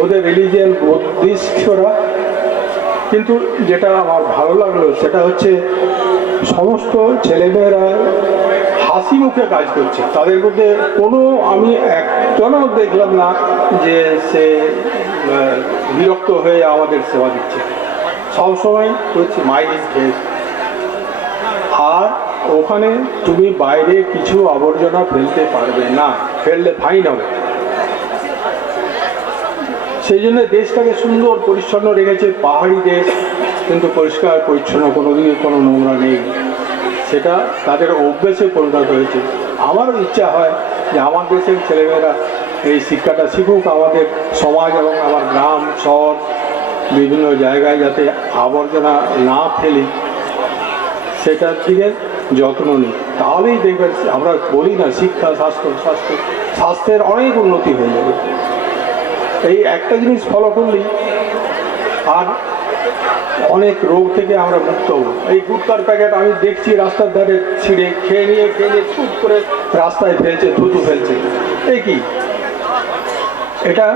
ওদের রিলিজিয়ান বুদ্ধিস্টরা, কিন্তু যেটা আমার ভালো লাগলো সেটা হচ্ছে সমস্ত ছেলেমেয়েরা হাসি মুখে কাজ করছে। তাদের মধ্যে আমি একজনও দেখলাম না যে সে বিরক্ত হয়ে আমাদের সেবা দিচ্ছে। সবসময় হচ্ছে মাইন্ড ইজ বেস্ট। আর ওখানে তুমি বাইরে কিছু আবর্জনা ফেলতে পারবে না, ফেললে ফাইন হবে। সেই জন্য দেশটাকে সুন্দর পরিচ্ছন্ন রেখেছে। পাহাড়ি দেশ, কিন্তু পরিষ্কার পরিচ্ছন্ন, কোনোদিকে কোনো নোংরা নেই। সেটা তাদের অভ্যেসে পরিণত হয়েছে। আমারও ইচ্ছা হয় যে আমার দেশের ছেলেমেয়েরা এই শিক্ষাটা শিখুক, আমাদের সমাজ এবং আমার গ্রাম শহর বিভিন্ন জায়গায় যাতে আবর্জনা না ফেলি, সেটার দিকে যত্ন নিই। তাহলেই দেখবেন, আমরা বলি না শিক্ষা স্বাস্থ্যের অনেক উন্নতি হয়ে যাবে। এই একটা জিনিস ফলো করলেই আর অনেক রোগ থেকে আমরা মুক্ত হব। এই গুটকার প্যাকেট আমি দেখছি রাস্তার ধারে ছিঁড়ে খেয়ে নিয়ে চুপ করে রাস্তায় ফেলছে, থুতু ফেলছে। এই কি, এটা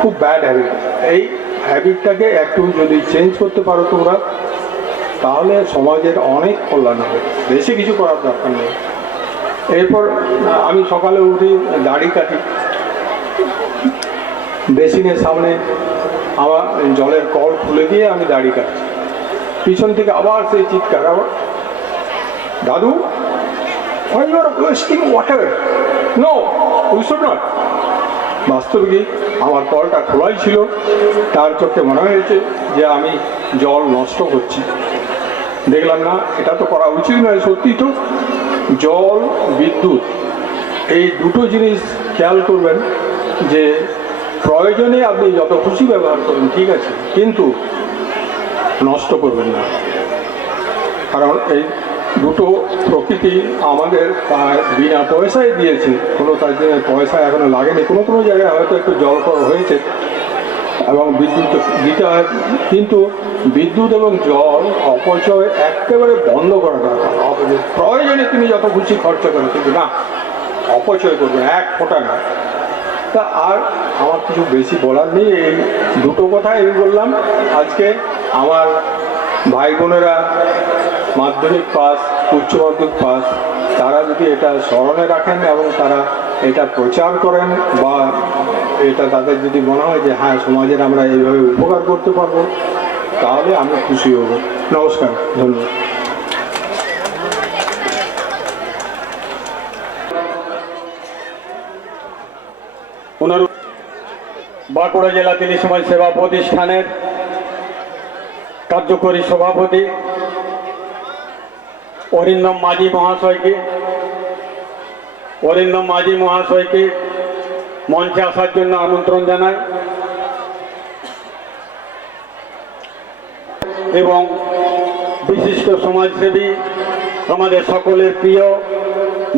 খুব ব্যাড হ্যাবিট। এই হ্যাবিটটাকে একটু যদি চেঞ্জ করতে পারো তোমরা, তাহলে সমাজের অনেক কল্যাণ হবে। বেশি কিছু করার দরকার নেই। এরপর আমি সকালে উঠি, দাড়ি কাটি, বেসিনের সামনে আমার জলের কল খুলে দিয়ে আমি দাড়ি কাটছি। পিছন থেকে আবার সেই চিৎকার, আবার দাদু why you are wasting water? No, you should not. বাস্তবিক আমার কলটা খোলাই ছিল, তার চোখে মনে হয়েছে যে আমি জল নষ্ট করছি। দেখলাম না, এটা তো করা উচিত নয়। সত্যি তো, জল বিদ্যুৎ এই দুটো জিনিস খেয়াল করবেন যে প্রয়োজনে আপনি যত খুশি ব্যবহার করুন, ঠিক আছে, কিন্তু নষ্ট করবেন না। কারণ এই দুটো প্রকৃতি আমাদের বিনা পয়সায় দিয়েছে, কোনো তার জন্য পয়সা এখনো লাগেনি। কোনো কোনো জায়গায় হয়তো একটু জল কর হয়েছে এবং বিদ্যুৎ দিতে হয়, কিন্তু বিদ্যুৎ এবং জল অপচয় একেবারে বন্ধ করা দরকার। প্রয়োজনে তুমি যত খুশি খরচা করো, কিন্তু না, অপচয় করবে এক ফোঁটা না। তা আর আমার কিছু বেশি বলার নেই। এই দুটো কথা আমি বললাম। আজকে আমার ভাই বোনেরা মাধ্যমিক পাস, উচ্চ মাধ্যমিক পাস, তারা যদি এটা স্মরণে রাখেন এবং তারা এটা প্রচার করেন, বা এটা তাদের যদি মনে হয় যে হ্যাঁ সমাজের আমরা এইভাবে উপকার করতে পারবো, তাহলে আমি খুশি হব। নমস্কার, ধন্যবাদ। ওনার বাঁকুড়া জেলা তিনি সমাজ সেবা প্রতিষ্ঠানের কার্যকরী সভাপতি অরিন্দম মাঝি মহাশয়কে মঞ্চে আসার জন্য আমন্ত্রণ জানাই, এবং বিশিষ্ট সমাজসেবী আমাদের সকলের প্রিয়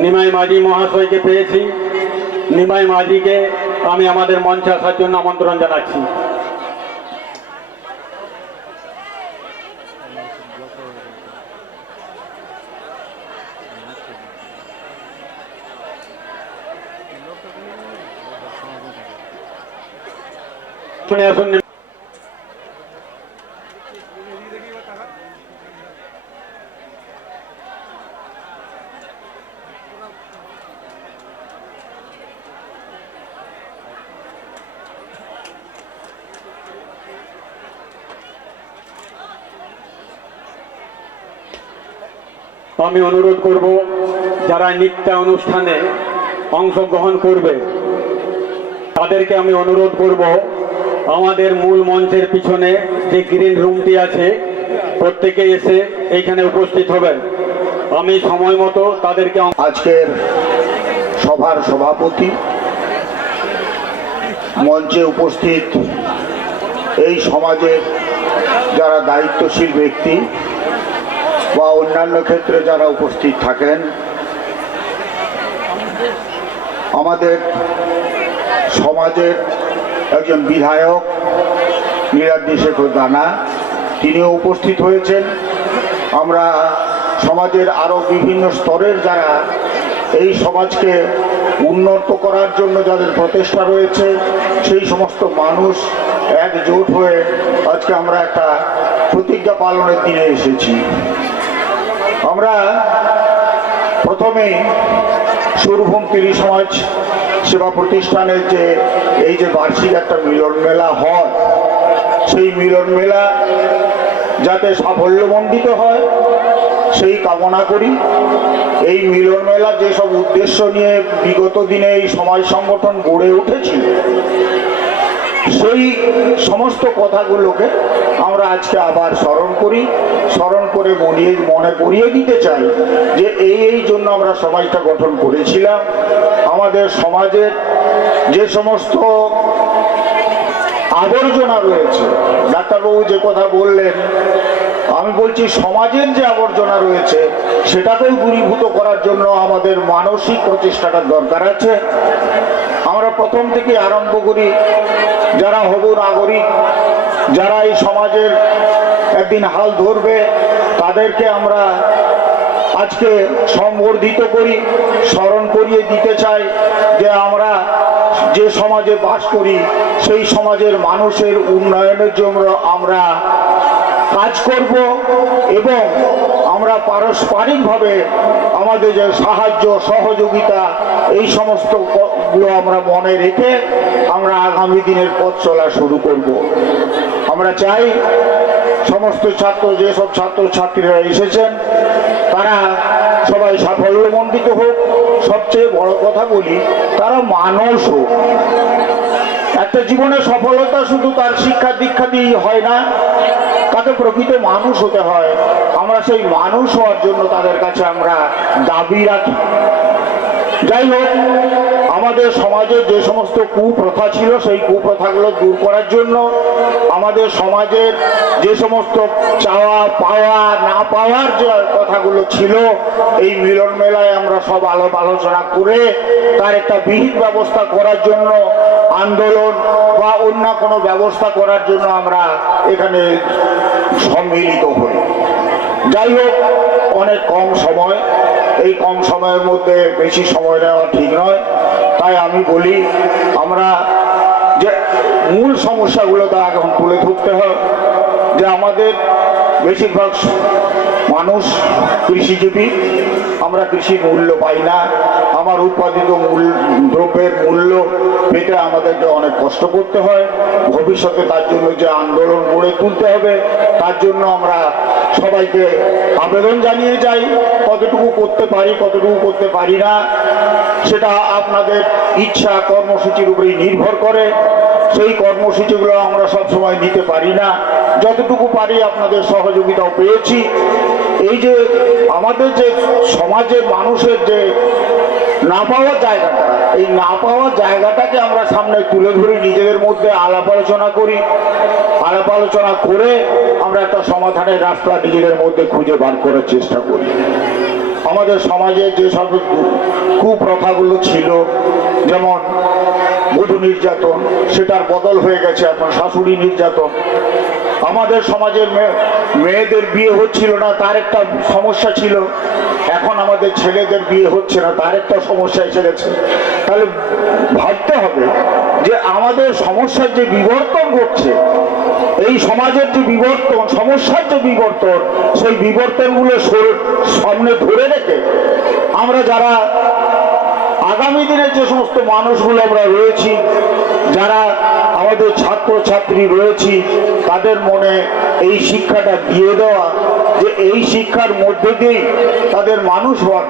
নিমাই মাঝি মহাশয়কে পেয়েছি। নিমাই মাঝিকে আমি আমাদের মঞ্চে আসার জন্য আমন্ত্রণ জানাচ্ছি। শুনে আসুন। আমি অনুরোধ করব যারা নৃত্য অনুষ্ঠানে অংশগ্রহণ করবে তাদেরকে আমি অনুরোধ করব আমাদের মূল মঞ্চের পিছনে যে গ্রিন রুমটি আছে প্রত্যেকে এসে এইখানে উপস্থিত হবেন। আমি সময় মতো তাদেরকে আজকের সভার সভাপতি, মঞ্চে উপস্থিত এই সমাজের যারা দায়িত্বশীল ব্যক্তি বা অন্যান্য ক্ষেত্রে যারা উপস্থিত থাকেন, আমাদের সমাজের একজন বিধায়ক নীলাদ্রি শেখর দানা তিনিও উপস্থিত হয়েছেন। আমরা সমাজের আরও বিভিন্ন স্তরের যারা এই সমাজকে উন্নত করার জন্য যাদের প্রচেষ্টা রয়েছে সেই সমস্ত মানুষ একজোট হয়ে আজকে আমরা একটা প্রতিজ্ঞা পালনের দিনে এসেছি। আমরা প্রথমেই সুরভূম তিলি সমাজ সেবা প্রতিষ্ঠানের যে এই যে বার্ষিক একটা মিলন মেলা হয়, সেই মিলন মেলা যাতে সাফল্যমণ্ডিত হয় সেই কামনা করি। এই মিলন মেলা যেসব উদ্দেশ্য নিয়ে বিগত দিনে এই সমাজ সংগঠন গড়ে উঠেছিল সেই সমস্ত কথাগুলোকে আমরা আজকে আবার স্মরণ করে মনে করিয়ে দিতে চাই যে এই জন্য আমরা সমাজটা গঠন করেছিলাম। আমাদের সমাজের যে সমস্ত আবর্জনা রয়েছে, ডাক্তারবাবু যে কথা বললেন, আমি বলছি সমাজের যে আবর্জনা রয়েছে সেটাকেও দূরীভূত করার জন্য আমাদের মানসিক প্রচেষ্টাটার দরকার আছে। আমরা প্রথম থেকে আরম্ভ করি যারা হবু নাগরিক, যারা এই সমাজের একদিন হাল ধরবে, তাদেরকে আমরা আজকে সংবর্ধিত করি, স্মরণ করিয়ে দিতে চাই যে আমরা যে সমাজে বাস করি সেই সমাজের মানুষের উন্নয়নের জন্য আমরা কাজ করব এবং আমরা পারস্পরিকভাবে আমাদের যে সাহায্য সহযোগিতা এই সমস্তগুলো আমরা মনে রেখে আমরা আগামী দিনের পথ চলা শুরু করব। আমরা চাই সমস্ত যেসব ছাত্রছাত্রীরা এসেছেন তারা সবাই সাফল্যমণ্ডিত হোক। সবচেয়ে বড় কথা বলি, তারা মানুষ হোক। একটা জীবনে সফলতা শুধু তার শিক্ষা দীক্ষা দিয়েই হয় না, তাকে প্রকৃত মানুষ হতে হয়। আমরা সেই মানুষ হওয়ার জন্য তাদের কাছে আমরা দাবি রাখি। যাই হোক, আমাদের সমাজে যে সমস্ত কুপ্রথা ছিল সেই কুপ্রথাগুলো দূর করার জন্য আমাদের সমাজের যে সমস্ত চাওয়া পাওয়া না পাওয়ার যে কথাগুলো ছিল এই মিলন মেলায় আমরা সব আলোচনা করে তার একটা বিহিত ব্যবস্থা করার জন্য আন্দোলন বা অন্য কোনো ব্যবস্থা করার জন্য আমরা এখানে সম্মিলিত হই। যাই হোক, অনেক কম সময়, এই কম সময়ের মধ্যে বেশি সময় নেওয়া ঠিক নয়। তাই আমি বলি আমরা যে মূল সমস্যাগুলো তা এখন তুলে ধরতে হয় যে আমাদের বেশিরভাগ মানুষ কৃষিজীবী, আমরা কৃষির মূল্য পাই না। আমার উৎপাদিত দ্রব্যের মূল্য পেতে আমাদেরকে অনেক কষ্ট করতে হয়। ভবিষ্যতে তার জন্য যে আন্দোলন গড়ে তুলতে হবে তার জন্য আমরা সবাইকে আবেদন জানিয়ে যাই। কতটুকু করতে পারি কতটুকু করতে পারি না সেটা আপনাদের ইচ্ছা কর্মসূচির উপরেই নির্ভর করে। সেই কর্মসূচিগুলো আমরা সব সময় নিতে পারি না, যতটুকু পারি আপনাদের সহযোগিতাও পেয়েছি। এই যে আমাদের যে সমাজের মানুষের যে না পাওয়ার জায়গাটা, এই না পাওয়ার জায়গাটাকে আমরা সামনে তুলে ধরি, নিজেদের মধ্যে আলাপ আলোচনা করি। আলাপ আলোচনা করে আমরা একটা সমাধানের রাস্তা নিজেদের মধ্যে খুঁজে বার করার চেষ্টা করি। আমাদের সমাজে যে সব কুপ্রথাগুলো ছিল, যেমন বধূ নির্যাতন, সেটার বদল হয়ে গেছে এখন শাশুড়ি নির্যাতন। আমাদের সমাজের মেয়েদের বিয়ে হচ্ছিল না, তার একটা সমস্যা ছিল। এখন আমাদের ছেলেদের বিয়ে হচ্ছে না, তার একটা সমস্যা এসে গেছে। তাহলে ভাবতে হবে যে আমাদের সমস্যার যে বিবর্তন ঘটছে, এই সমাজের যে বিবর্তন, সমস্যার যে বিবর্তন, সেই বিবর্তনগুলো সামনে ধরে রেখে আমরা যারা আগামী দিনে যে সমস্ত মানুষগুলো আমরা রয়েছি, যারা আমাদের ছাত্রছাত্রী রয়েছি, তাদের মনে এই শিক্ষাটা দিয়ে দেওয়া যে এই শিক্ষার মধ্যে দিয়েই তাদের মানুষ হওয়ার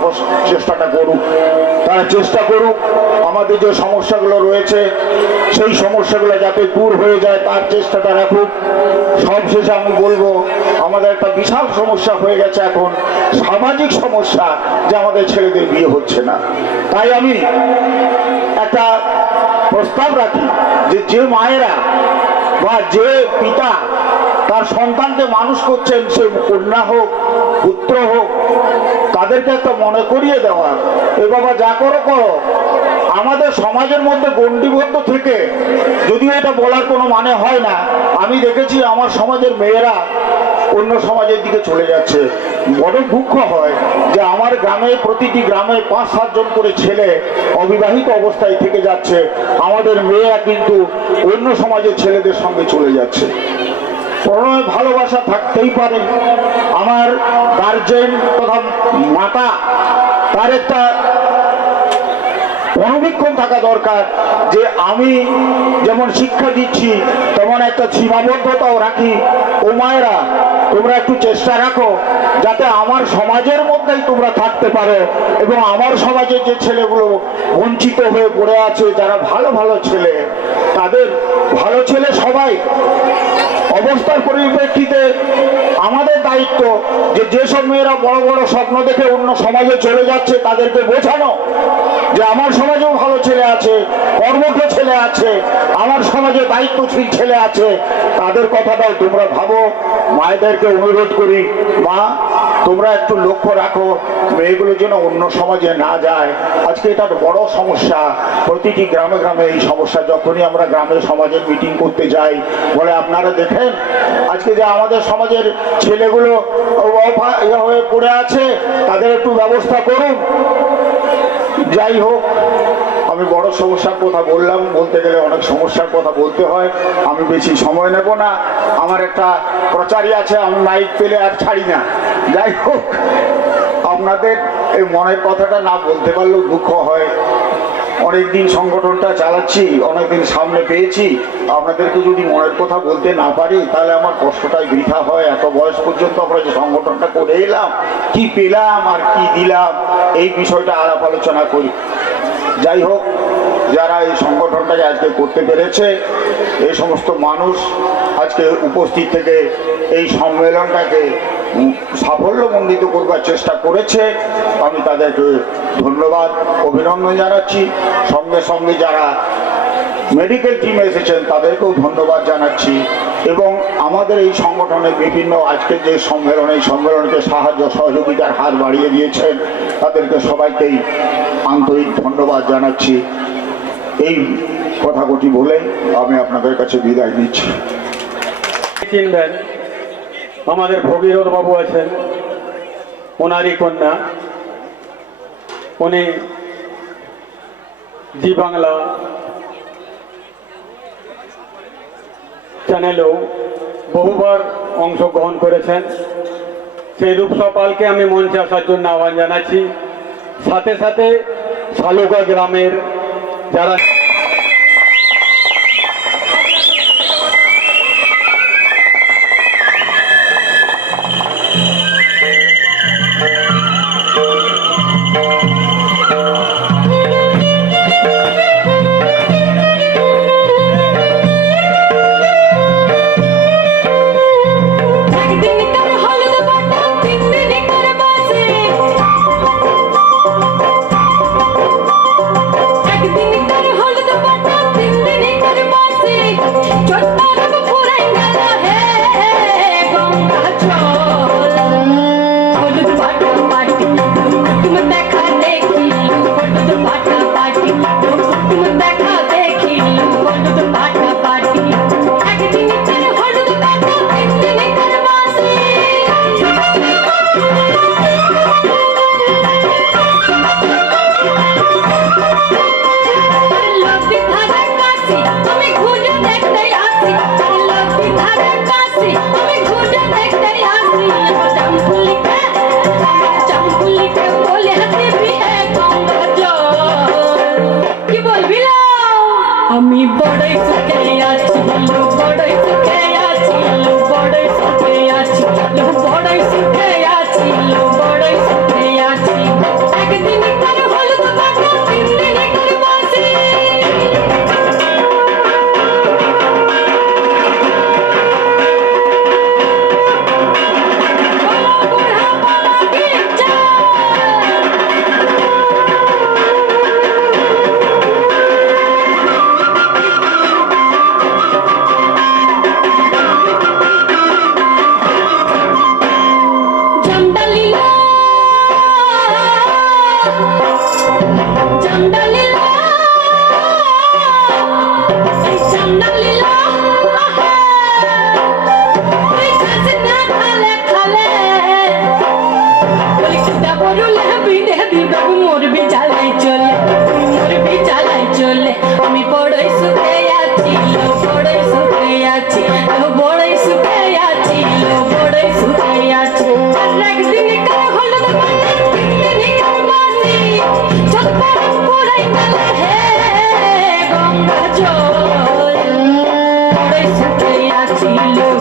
চেষ্টাটা করুক। তারা চেষ্টা করুক আমাদের যে সমস্যাগুলো রয়েছে সেই সমস্যাগুলো যাতে দূর হয়ে যায় তার চেষ্টাটা রাখুক। সবশেষে আমি বলবো, আমাদের একটা বিশাল সমস্যা হয়ে গেছে এখন, সামাজিক সমস্যা, যে আমাদের ছেলেদের বিয়ে হচ্ছে না। তাই আমি একটা প্রস্তাব রাখি যে যে মায়েরা বা যে পিতা তার সন্তানকে মানুষ করছেন, সে কন্যা হোক পুত্র হোক, তাদেরকে একটা মনে করিয়ে দেওয়া, এ বাবা যা করো করো, আমাদের সমাজের মধ্যে গণ্ডিবদ্ধ থেকে যদিও এটা বলার কোনো মানে হয় না, আমি দেখেছি আমার সমাজের মেয়েরা অন্য সমাজের দিকে চলে যাচ্ছে। বড় দুঃখ হয় যে আমার গ্রামে, প্রতিটি গ্রামে 5-7 জন করে ছেলে অবিবাহিত অবস্থায় থেকে যাচ্ছে, আমাদের মেয়েরা কিন্তু অন্য সমাজের ছেলেদের সঙ্গে চলে যাচ্ছে। প্রণয় ভালোবাসা থাকতেই পারে, আমার গার্জেন তথা মাতা তার একটা অনুবীক্ষণ থাকা দরকার যে আমি যেমন শিক্ষা দিচ্ছি তেমন একটা সীমাবদ্ধতাও রাখি। ও মায়েরা, তোমরা একটু চেষ্টা রাখো যাতে আমার সমাজের মধ্যেই তোমরা থাকতে পারো, এবং আমার সমাজের যে ছেলেগুলো বঞ্চিত হয়ে পড়ে আছে, যারা ভালো ভালো ছেলে, তাদের ভালো ছেলে সবাই অবস্থার পরিপ্রেক্ষিতে আমাদের দায়িত্ব যে যেসব মেয়েরা বড় বড় স্বপ্ন দেখে অন্য সমাজে চলে যাচ্ছে তাদেরকে বোঝানো যে আমার সমাজেও ভালো ছেলে আছে, কর্মঠ ছেলে আছে, আমার সমাজে দায়িত্বশীল ছেলে আছে, তাদের কথাটাও তোমরা ভাবো। মায়েদেরকে অনুরোধ করি, মা তোমরা একটু লক্ষ্য রাখো মেয়েগুলো যেন অন্য সমাজে না যায়। আজকে এটা বড় সমস্যা, প্রতিটি গ্রামে গ্রামে এই সমস্যা। যখনই আমরা গ্রামে সমাজের মিটিং করতে যাই, বলে আপনারা দেখেন আজকে যে আমাদের সমাজের ছেলেগুলো হয়ে পড়ে আছে, তাদের একটু ব্যবস্থা করুন। যাই হোক, আমি বড় সমস্যার কথা বললাম, বলতে গেলে অনেক সমস্যার কথা বলতে হয়, আমি বেশি সময় নেব না। আমার একটা প্রচারী আছে, আমি মাইক পেলে আর ছাড়ি না। যাই হোক, আপনাদের এই মনের কথাটা না বলতে পারলেও দুঃখ হয়। অনেকদিন সংগঠনটা চালাচ্ছি, অনেকদিন সামনে পেয়েছি, আপনাদেরকে যদি মনের কথা বলতে না পারি তাহলে আমার কষ্টটাই বৃথা হয়। এত বয়স পর্যন্ত আমরা যে সংগঠনটা করে এলাম, কি পেলাম আর কি দিলাম, এই বিষয়টা আলাপ আলোচনা করি। যাই হোক, যারা এই সংগঠনটাকে আজকে করতে পেরেছে, এই সমস্ত মানুষ আজকে উপস্থিত থেকে এই সম্মেলনটাকে সাফল্যমণ্ডিত করবার চেষ্টা করেছে, আমি তাদেরকে ধন্যবাদ অভিনন্দন জানাচ্ছি। সঙ্গে সঙ্গে যারা মেডিকেল টিম এসেছেন তাদেরকেও ধন্যবাদ জানাচ্ছি, এবং আমাদের এই সংগঠনের বিভিন্ন আজকের যে সম্মেলন, এই সম্মেলনকে সাহায্য সহযোগিতার হাত বাড়িয়ে দিয়েছেন, তাদেরকে সবাইকেই আন্তরিক ধন্যবাদ জানাচ্ছি। এই কথাগুটি বলে আমি আপনাদের কাছে বিদায় নিচ্ছি। চিনবেন, আমাদের ভগীরথ বাবু আছেন, ওনারই কন্যা, উনি জি বাংলা চ্যানেলেও বহুবার অংশগ্রহণ করেছেন। সেই রূপসা পালকে আমি মঞ্চে আসার জন্য আহ্বান জানাচ্ছি। সাথে সাথে শালুকা গ্রামের যারা একদিন তার হলুদ লক্ষ্মী ধারের কাছে আমি ঘুরে দেখতে আসি, লক্ষ্মী ধারের কাছে আমি ঘুরে দেখতে আসি। চাম্পুলিকে বলে দিবি হে গঙ্গা জল। কি বলবি লো? আমি বড়ই সুখে আছি, বড়ই সুখে আছি, বড়ই সুখে আছি, বড়ই সুখে আছি, বড়ই সুখে আছি। একদিন করে হলুদ বাটা, 3 দিন করে বাসি। বুড়া বাবা কি চায়? জন্ডালিলা জন্ডালিলা এই জন্ডালিলা এই কাছে না খালে খালে বলি কিটা বড়ুলে বিদে দিবে মরবি জ্বালাই চলে, মরবি জ্বালাই চলে। আমি বড়ই সুখে আছি, বড়ই সুখে আছি, বড়ই সুখে আছি, বড়ই সুখে আছি। আর একদিন কার হলুদ বাটা, 3 দিন কার বাসি। চক্কর পুরাই গেল হে গঙ্গা জল। বড়ই সুখে আছি,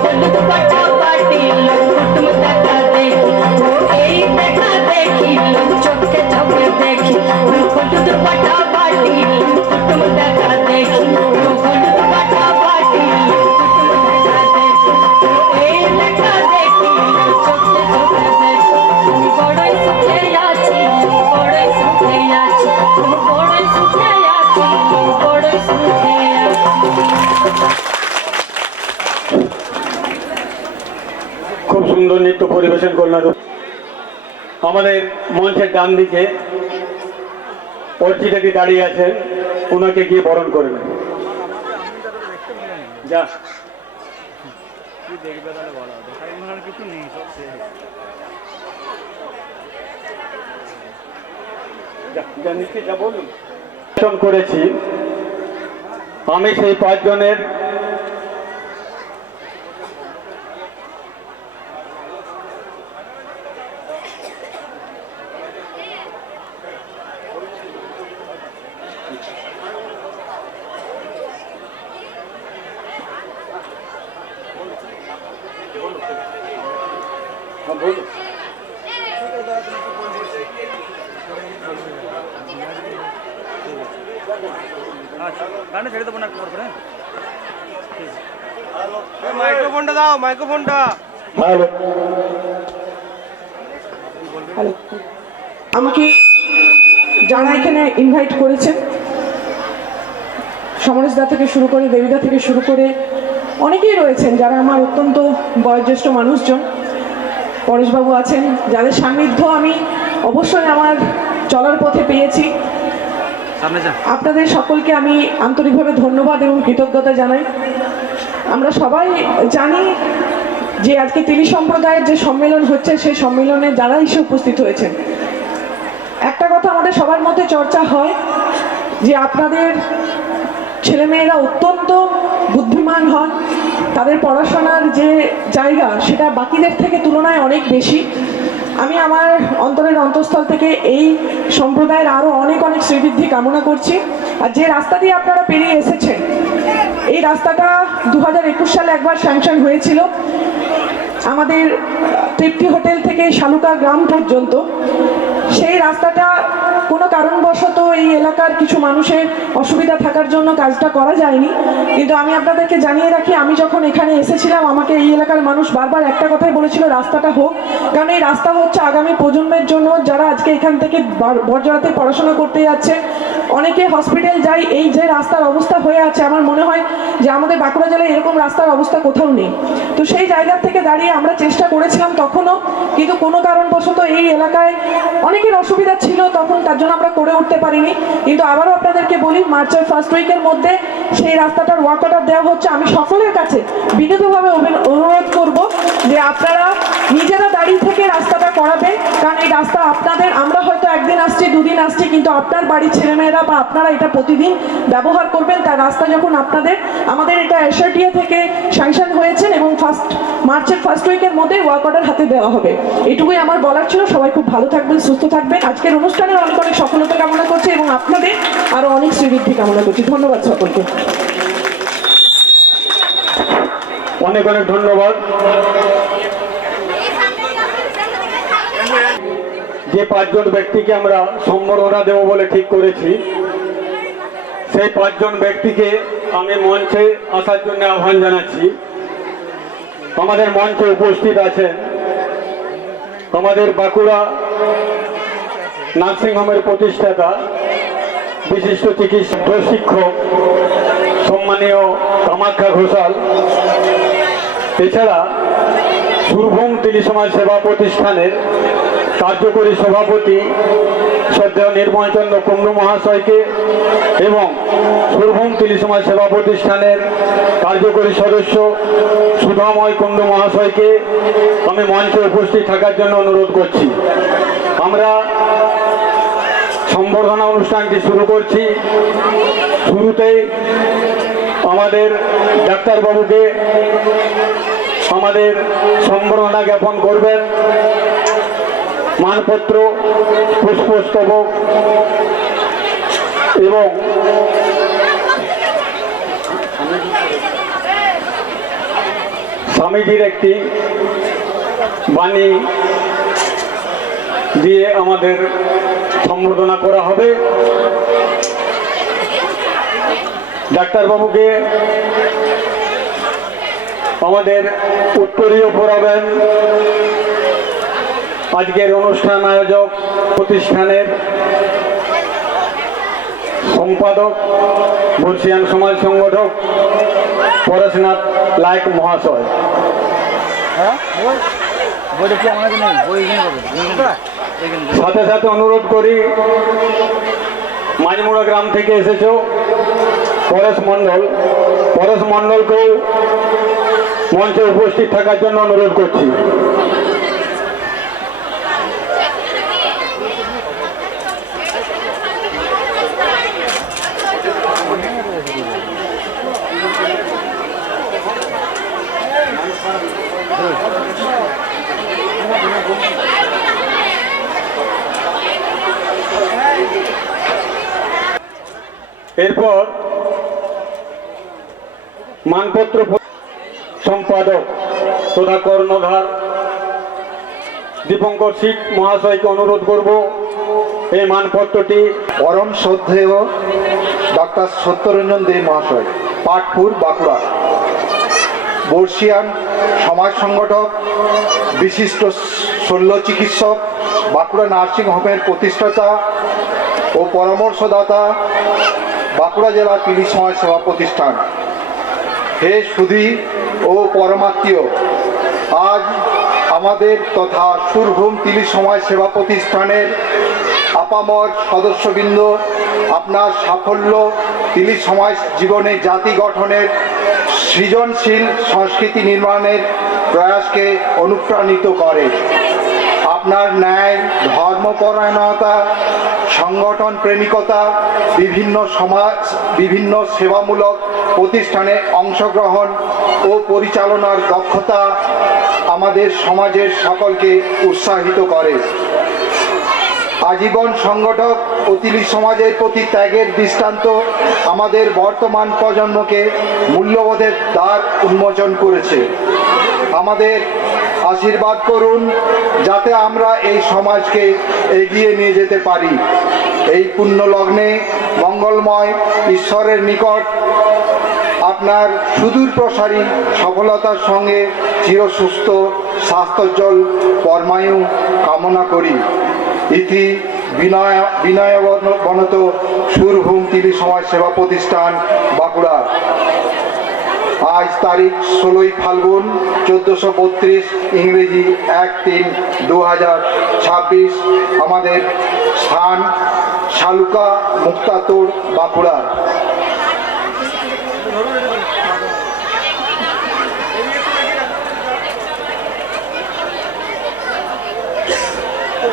হলুদ বাটা বাটিল, কুটুম দেখা দেখি, ও এই দেখা দেখি, চোখে চোখে দেখি, হলুদ বাটা বাটিল, কুটুম দেখা দেখি, হলুদ বাটা বাটিল, কুটুম দেখা দেখি, ও এই দেখা দেখি, চোখে চোখে দেখি। আমি বড়ই সুখে আছি, বড়ই সুখে আছি, বড়ই সুখে আছি, বড়ই সুখে আছি। খুব সুন্দর নৃত্য পরিবেশন করলেন। আমাদের মঞ্চের ডান দিকে অর্চিতাদি দাঁড়িয়ে আছেন, ওনাকে গিয়ে বরণ করবেন। যা করেছি আমি সেই 5 জনের মাইক্রোফোনটা দাও, মাইক্রোফোনটা। হ্যালো, আমাকে যারা এখানে ইনভাইট করেছেন, সমরেশদা থেকে শুরু করে, দেবীদা থেকে শুরু করে অনেকেই রয়েছেন যারা আমার অত্যন্ত বয়োজ্যেষ্ঠ মানুষজন। পরেশবাবু আছেন, যাদের সান্নিধ্য আমি অবশ্যই আমার চলার পথে পেয়েছি। আপনাদের সকলকে আমি আন্তরিকভাবে ধন্যবাদ এবং কৃতজ্ঞতা জানাই। আমরা সবাই জানি যে আজকে তিলি সম্প্রদায়ের যে সম্মেলন হচ্ছে, সেই সম্মেলনে যারা এসে উপস্থিত হয়েছেন, একটা কথা আমাদের সবার মধ্যে চর্চা হয় যে আপনাদের ছেলেমেয়েরা অত্যন্ত বুদ্ধিমান হন, তাদের পড়াশোনার যে জায়গা সেটা বাকিদের থেকে তুলনায় অনেক বেশি। আমি আমার অন্তরের অন্তঃস্থল থেকে এই সম্প্রদায়ের আরও অনেক অনেক শ্রীবৃদ্ধি কামনা করছি। আর যে রাস্তা দিয়ে আপনারা পেরিয়ে এসেছেন, এই রাস্তাটা 2021 সালে একবার স্যাংশন হয়েছিল আমাদের তৃপ্তি হোটেল থেকে শালুকা গ্রাম পর্যন্ত। সেই রাস্তাটা কোনো কারণবশত এই এলাকার কিছু মানুষের অসুবিধা থাকার জন্য কাজটা করা যায়নি। কিন্তু আমি আপনাদেরকে জানিয়ে রাখি, আমি যখন এখানে এসেছিলাম আমাকে এই এলাকার মানুষ বারবার একটা কথাই বলেছিল, রাস্তাটা হোক। কারণ এই রাস্তা হচ্ছে আগামী প্রজন্মের জন্য, যারা আজকে এখান থেকে বড়জোড়াতে পড়াশোনা করতে যাচ্ছে, অনেকে হসপিটাল যায়। এই যে রাস্তার অবস্থা হয়ে আছে, আমার মনে হয় যে আমাদের বাঁকুড়া জেলায় এরকম রাস্তার অবস্থা কোথাও নেই। তো সেই জায়গা থেকে দাঁড়িয়ে আমরা চেষ্টা করেছিলাম তখনও, কিন্তু কোনো কারণবশত এই এলাকায় অনেকের অসুবিধা ছিল তখন, তার জন্য আমরা করে উঠতে পারিনি। কিন্তু আবারও আপনাদেরকে বলি, মার্চের ফার্স্ট উইকের মধ্যে সেই রাস্তাটার ওয়াক অর্ডার দেওয়া হচ্ছে। আমি সকলের কাছে বিনীতভাবে অনুরোধ করব যে আপনারা নিজেরা দাঁড়িয়ে থেকে রাস্তাটা করাবেন, কারণ এই রাস্তা আপনাদের, আমরা হয়তো একদিন আসছি দুদিন আসছি, কিন্তু আপনার বাড়ির ছেলেমেয়েরা বা আপনারা এটা প্রতিদিন ব্যবহার করবেন। তার রাস্তা যখন আপনাদের, আমাদের এটা এসআরটিএ থেকে স্যাংশন হয়েছে এবং মার্চের ফার্স্ট উইকের মধ্যে ওয়ার্ক অর্ডার হাতে দেওয়া হবে। এটুকুই আমার বলার ছিল। সবাই খুব ভালো থাকবেন, সুস্থ থাকবেন। আজকের অনুষ্ঠানের অনেক অনেক সফলতা কামনা করছি এবং আপনাদের আরো অনেক শ্রীবৃদ্ধি কামনা করছি। ধন্যবাদ সকলকে। অনেক অনেক ধন্যবাদ। যে 5 জন ব্যক্তিকে আমরা সম্বর্ধনা দেব বলে ঠিক করেছি, সেই 5 জন ব্যক্তিকে আমি মঞ্চে আসার জন্য আহ্বান জানাচ্ছি। আমাদের মঞ্চে উপস্থিত আছেন আমাদের বাঁকুড়া নার্সিংহোমের প্রতিষ্ঠাতা, বিশিষ্ট চিকিৎসক শিক্ষক সম্মানীয় কামাখ্যা ঘোষাল, এছাড়া সুরভূম তিলি সমাজ সেবা প্রতিষ্ঠানের কার্যকরী সভাপতি শ্রদ্ধেয় নির্মলচন্দ্র কুণ্ডু মহাশয়কে এবং সুরভূম তিলি সমাজ সেবা প্রতিষ্ঠানের কার্যকরী সদস্য সুধাময় কুণ্ডু মহাশয়কে আমি মঞ্চে উপস্থিত থাকার জন্য অনুরোধ করছি। আমরা সম্বর্ধনা অনুষ্ঠানটি শুরু করছি। শুরুতেই আমাদের ডাক্তারবাবুকে আমাদের সম্বর্ধনা জ্ঞাপন করবেন। মানপত্র, পুষ্পস্তবক এবং স্বামীজির একটি বাণী দিয়ে আমাদের সম্বর্ধনা করা হবে। ডাক্তারবাবুকে আমাদের উত্তরীয় পড়াবেন আজকের অনুষ্ঠান আয়োজক প্রতিষ্ঠানের সম্পাদক, বর্ষিয়ান সমাজ সংগঠক পরেশনাথ লায়ক মহাশয়। সাথে সাথে অনুরোধ করি, মাঝমুড়া গ্রাম থেকে এসেছ পরেশ মণ্ডলকেও মঞ্চে উপস্থিত থাকার জন্য অনুরোধ করছি। এরপর মানপত্র সম্পাদক তথা কর্ণধার দীপঙ্কর সিট মহাশয়কে অনুরোধ করব এই মানপত্রটি পরম শ্রদ্ধেয় ডক্টর সত্যরঞ্জন দে মহাশয়, পাটপুর, বাঁকুড়া, বর্ষিয়ান সমাজ সংগঠক, বিশিষ্ট শল্য চিকিৎসক, বাঁকুড়া নার্সিং হোমের প্রতিষ্ঠাতা ও পরামর্শদাতা, বাঁকুড়া জেলা তিলি সমাজ সেবা প্রতিষ্ঠান। হে সুধী ও পরমাত্মীয়, আজ আমাদের তথা সুরভূম তিলি সমাজ সেবা প্রতিষ্ঠানের আপামর সদস্যবৃন্দ আপনার সাফল্য তিলি সমাজ জীবনে জাতি গঠনের সৃজনশীল সংস্কৃতি নির্মাণের প্রয়াসকে অনুপ্রাণিত করে। আপনার ন্যায়, ধর্মপরায়ণতা, সংগঠন প্রেমিকতা, বিভিন্ন সেবামূলক প্রতিষ্ঠানে অংশগ্রহণ ও পরিচালনার দক্ষতা আমাদের সমাজের সকলকে উৎসাহিত করে। আজীবন সংগঠক ও তিলি সমাজের প্রতি ত্যাগের দৃষ্টান্ত আমাদের বর্তমান প্রজন্মকে মূল্যবোধের দ্বার উন্মোচন করেছে। আমাদের আশীর্বাদ করুন যাতে আমরা এই সমাজকে এগিয়ে নিয়ে যেতে পারি। এই পুণ্য লগ্নে মঙ্গলময় ঈশ্বরের নিকট আপনার সুদূর প্রসারী সফলতার সঙ্গে চিরসুস্থ স্বাস্থ্যোজ্জ্বল পরমায়ু কামনা করি। ইতি বিনয়বনত সুরভূম তিলি সমাজ সেবা প্রতিষ্ঠান, বাঁকুড়া। আজ তারিখ 16ই ফাল্গুন 1432, ইংরেজি 1-3-2026। আমাদের স্থান শালুকা, মুক্তাতোড়, বাঁকুড়া।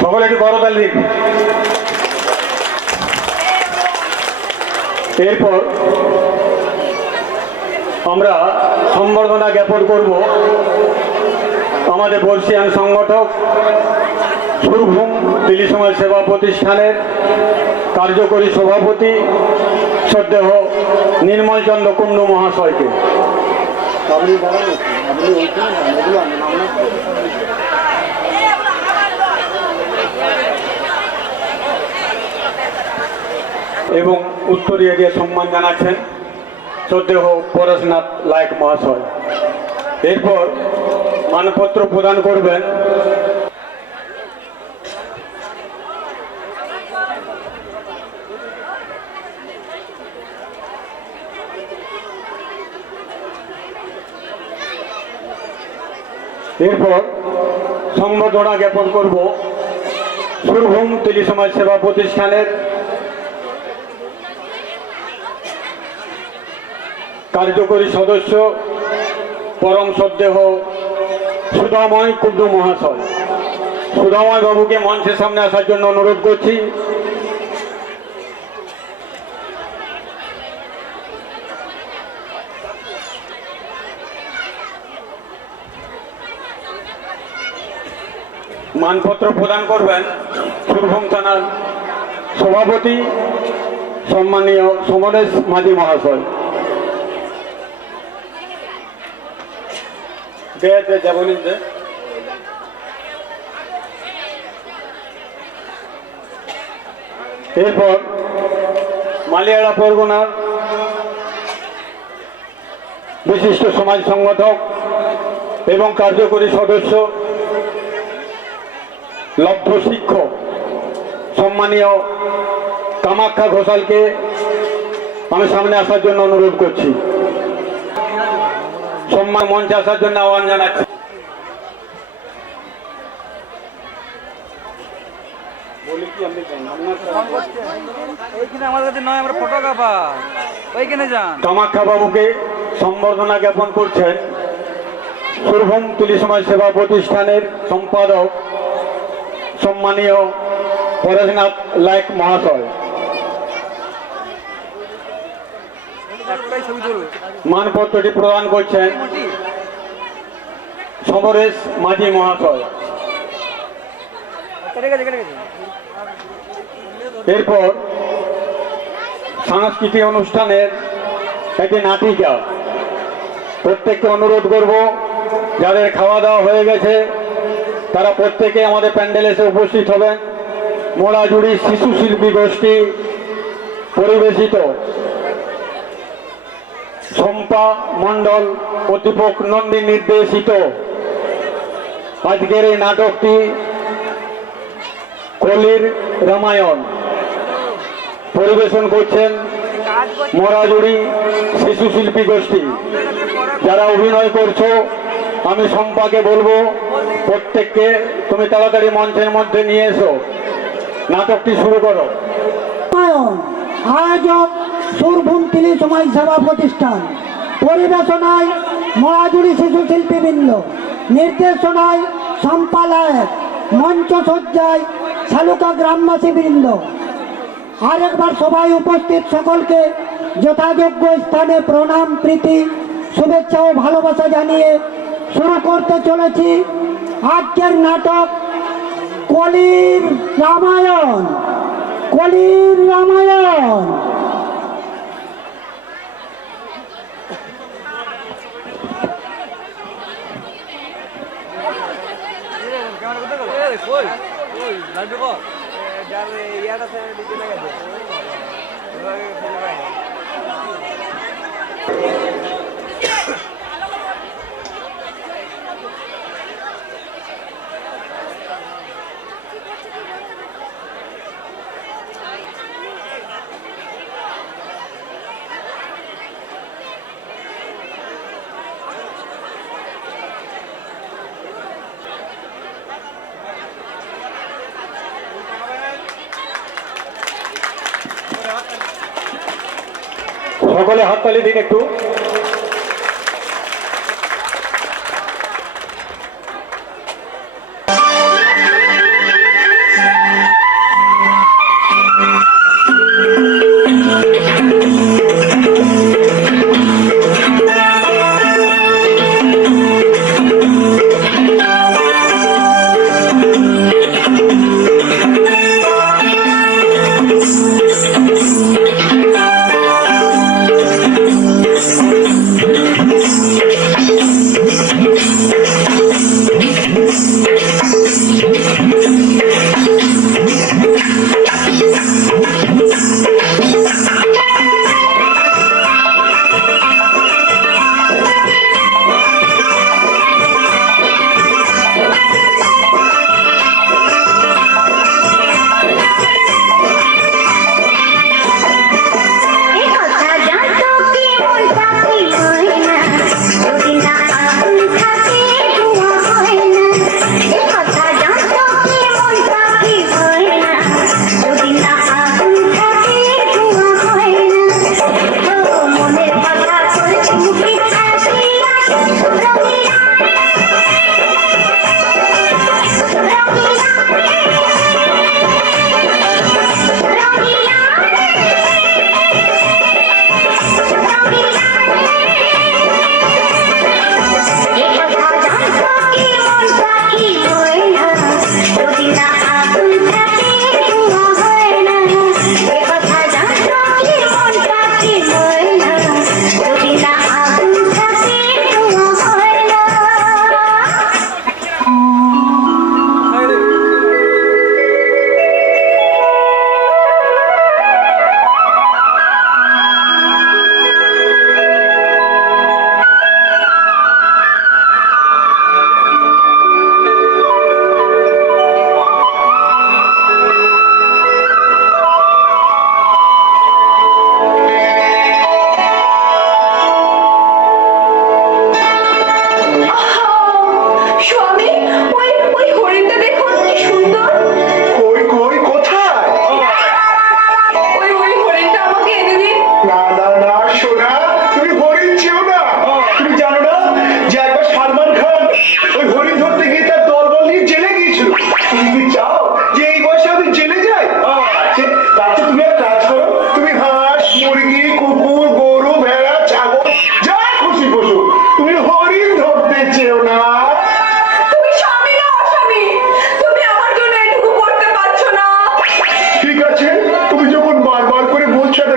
সকলে একটু করতালি দিন। এরপর আমরা সম্বর্ধনা জ্ঞাপন করব আমাদের বর্ষিয়ান সংগঠক সুরভূম দিল্লি সমাজ সেবা প্রতিষ্ঠানের কার্যকরী সভাপতি শ্রদ্ধেয় নির্মল চন্দ্র কুণ্ডু মহাশয়কে। এবং উত্তরীয় দিয়ে সম্মান জানাচ্ছেন শ্রদ্ধেয় পরেশনাথ লায়ক মহাশয়। এরপর মানপত্র প্রদান করবেন এরপর সম্বর্ধনা জ্ঞাপন করব সুরভূম দিল্লি সমাজ সেবা প্রতিষ্ঠানের কার্যকরী সদস্য পরম শ্রদ্ধেয় সুধাময় কুণ্ডু মহাশয়। সুধাময় বাবুকে মঞ্চের সামনে আসার জন্য অনুরোধ করছি। মানপত্র প্রদান করবেন সুরভূম থানার সভাপতি সম্মানীয় সমরেশ মাঝি মহাশয়। এরপর মালিয়াড়া পরগনার বিশিষ্ট সমাজ সংগঠক এবং কার্যকরী সদস্য লব্ধ শিক্ষক সম্মানীয় কামাখ্যা ঘোষালকে আমি সামনে আসার জন্য অনুরোধ করছি। সম্মান মঞ্চে আসার জন্য আহ্বান জানাচ্ছি। কামাখ্যা বাবুকে সম্বর্ধনা জ্ঞাপন করছেন সুরভূম দিল্লি সমাজ সেবা প্রতিষ্ঠানের সম্পাদক সম্মানীয় পরেশনাথ লায়ক মহাশয়। মানপত্রটি প্রদান করছেন সমরেশ মাঝি মহাশয়। এরপর সাংস্কৃতিক অনুষ্ঠানের একটি নাটিকা প্রত্যেককে অনুরোধ করব যাদের খাওয়া দাওয়া হয়ে গেছে তারা প্রত্যেকে আমাদের প্যান্ডেলে এসে উপস্থিত হবেন। মোড়াজুড়ি শিশু শিল্পী গোষ্ঠী পরিবেশিত শম্পা মণ্ডল অধ্যাপক নন্দী নির্দেশিত আজকের এই নাটকটি কলির রামায়ণ পরিবেশন করছেন মোড়াজুড়ি শিশু শিল্পী গোষ্ঠী। যারা অভিনয় করছো আমি শম্পাকে বলবো প্রত্যেককে তুমি তাড়াতাড়ি মঞ্চের মধ্যে নিয়ে এসো, নাটকটি শুরু করো। আয়োজক সুরভূম দিল্লি সমাজ সেবা প্রতিষ্ঠান, পরিবেশনায় মোড়াজুড়ি শিশু শিল্পীবৃন্দ, নির্দেশনায় সম্পালায়ক, মঞ্চসজ্জায় শালুকা গ্রামবাসী বৃন্দ। আরেকবার সবাই উপস্থিত সকলকে যথাযোগ্য স্থানে প্রণাম, প্রীতি, শুভেচ্ছা ও ভালোবাসা জানিয়ে শুরু করতে চলেছি আজকের নাটক কলির রামায়ণ। কলির রামায়ণ। সকলে হাততালি দিন একটু।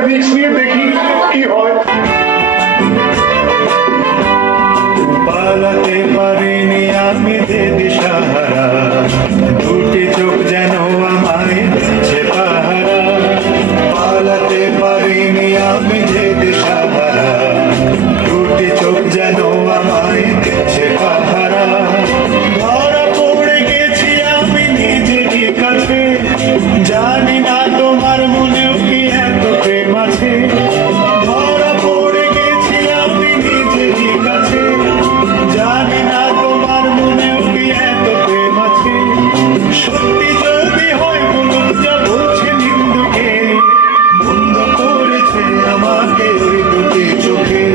রিস্ক নিয়ে দেখি কি হয়। পালাতে পারিনি আমি যে দিশাহারা, দুটি চোখ যেন আমায় দিচ্ছে পাহারা। পালাতে পারিনি আমি যে দিশাহারা, দুটি চোখ যেন আমায় দিচ্ছে পাহারা। ধরা পড়ে গেছি আমি নিজেরই কাছে, জানি না তোমার মনেও কি এত প্রেম আছে। ধরা পড়ে গেছি আমি নিজেরই কাছে, জানি না তোমার মনেও কি এত প্রেম আছে। সত্যি যদি হয় বলুন যা বলছে নিন্দুকে, বন্ধ করেছে আমাকে ওই দুটি চোখে।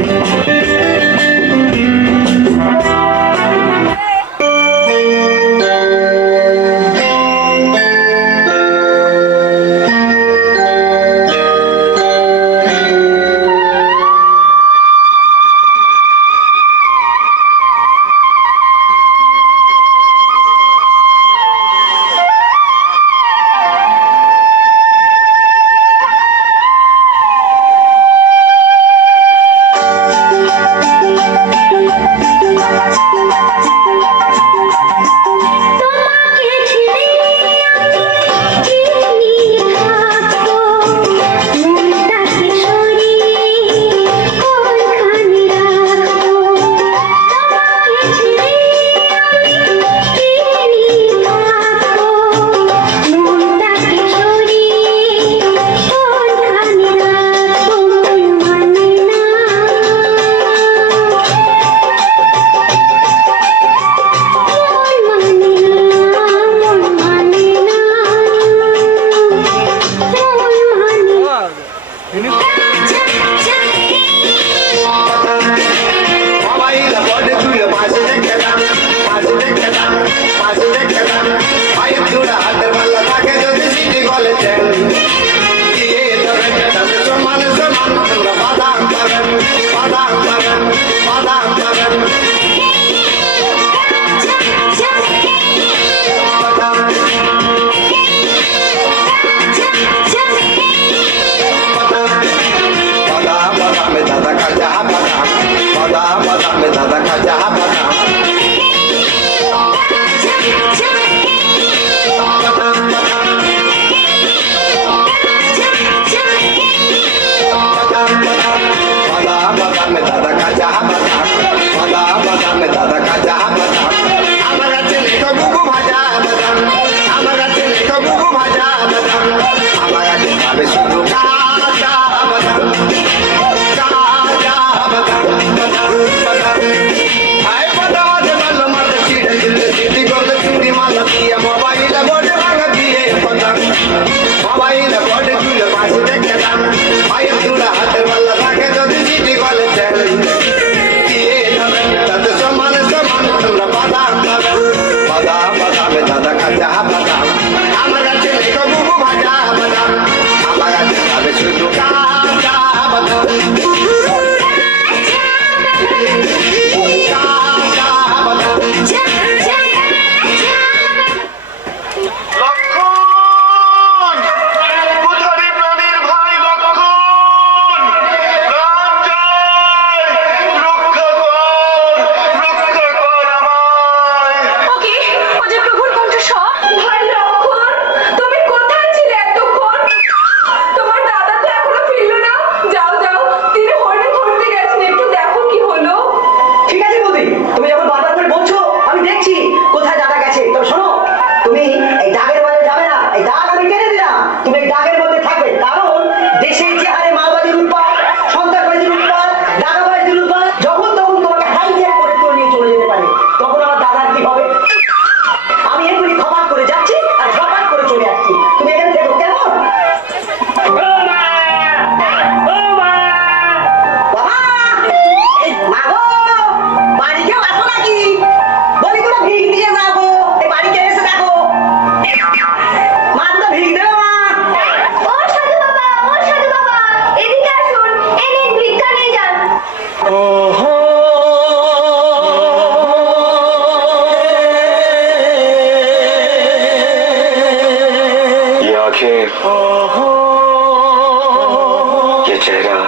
ये चेहरा,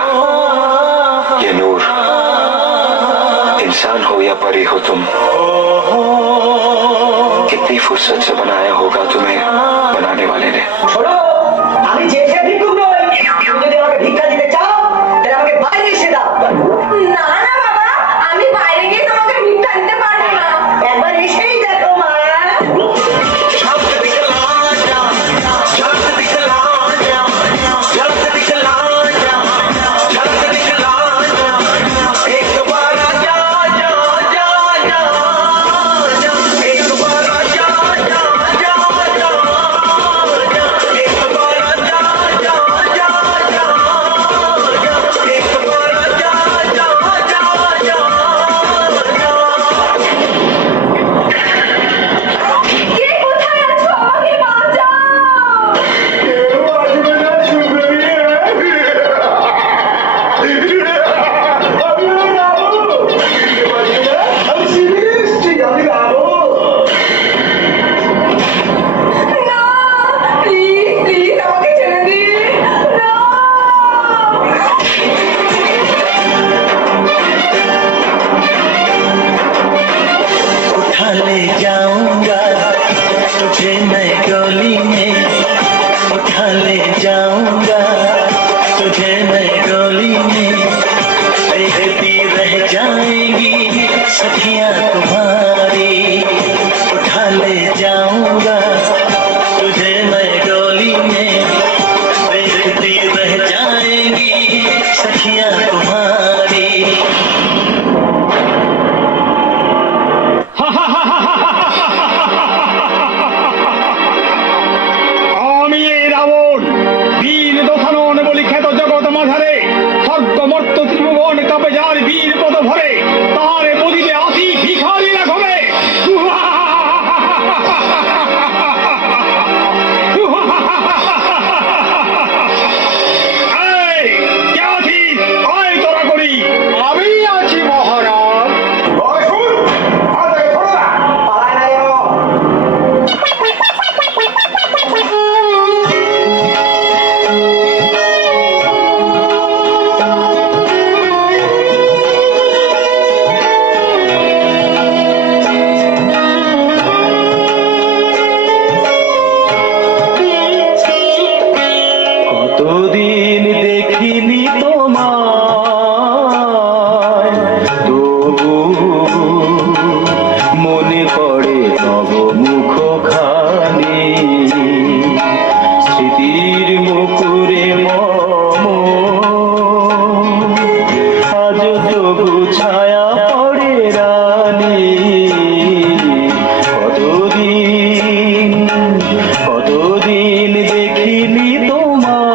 ये नूर, इंसान हो या परी हो तुम, कितनी फुर्सत से बनाया होगा तुम्हें बनाने वाले ने। छोड़ो, আমি যে ভিক্ষুক নই, তুমি যদি আমাকে ভিক্ষা দিতে চাও তাহলে আমাকে বাইরে এসে দাও। না না বাবা, আমি বাইরে গিয়ে তোমাকে ভিক্ষা দিতে পারবো না। একবার এসেই দেখো মা। सखियां तुम्हारी उठा ले जाऊंगा तुझे मैं डोली में, देखती रह जाएंगी सखियां तुम्हारी। আমি এই রাবণ, বীর দোথানন বলি খ্যাত জগৎ মাঝারে, স্বর্গ মর্ত ত্রিভুবন কাপে যার বীর পদ ভরে, তাহারে বদিতে আসি ভিখারি না ঘরে। এই, কে আছিস? আয় তোরা করি। আমি আছি মহারাজ। পালায় না যেন। কতদিন দেখিনি তোমায়, তবু মনে পড়ে তব মুখখানি, স্মৃতির মুকুরে মম আজ তবু ছায়া পড়ে রানী। কতদিন কতদিন দেখিনি তোমায়।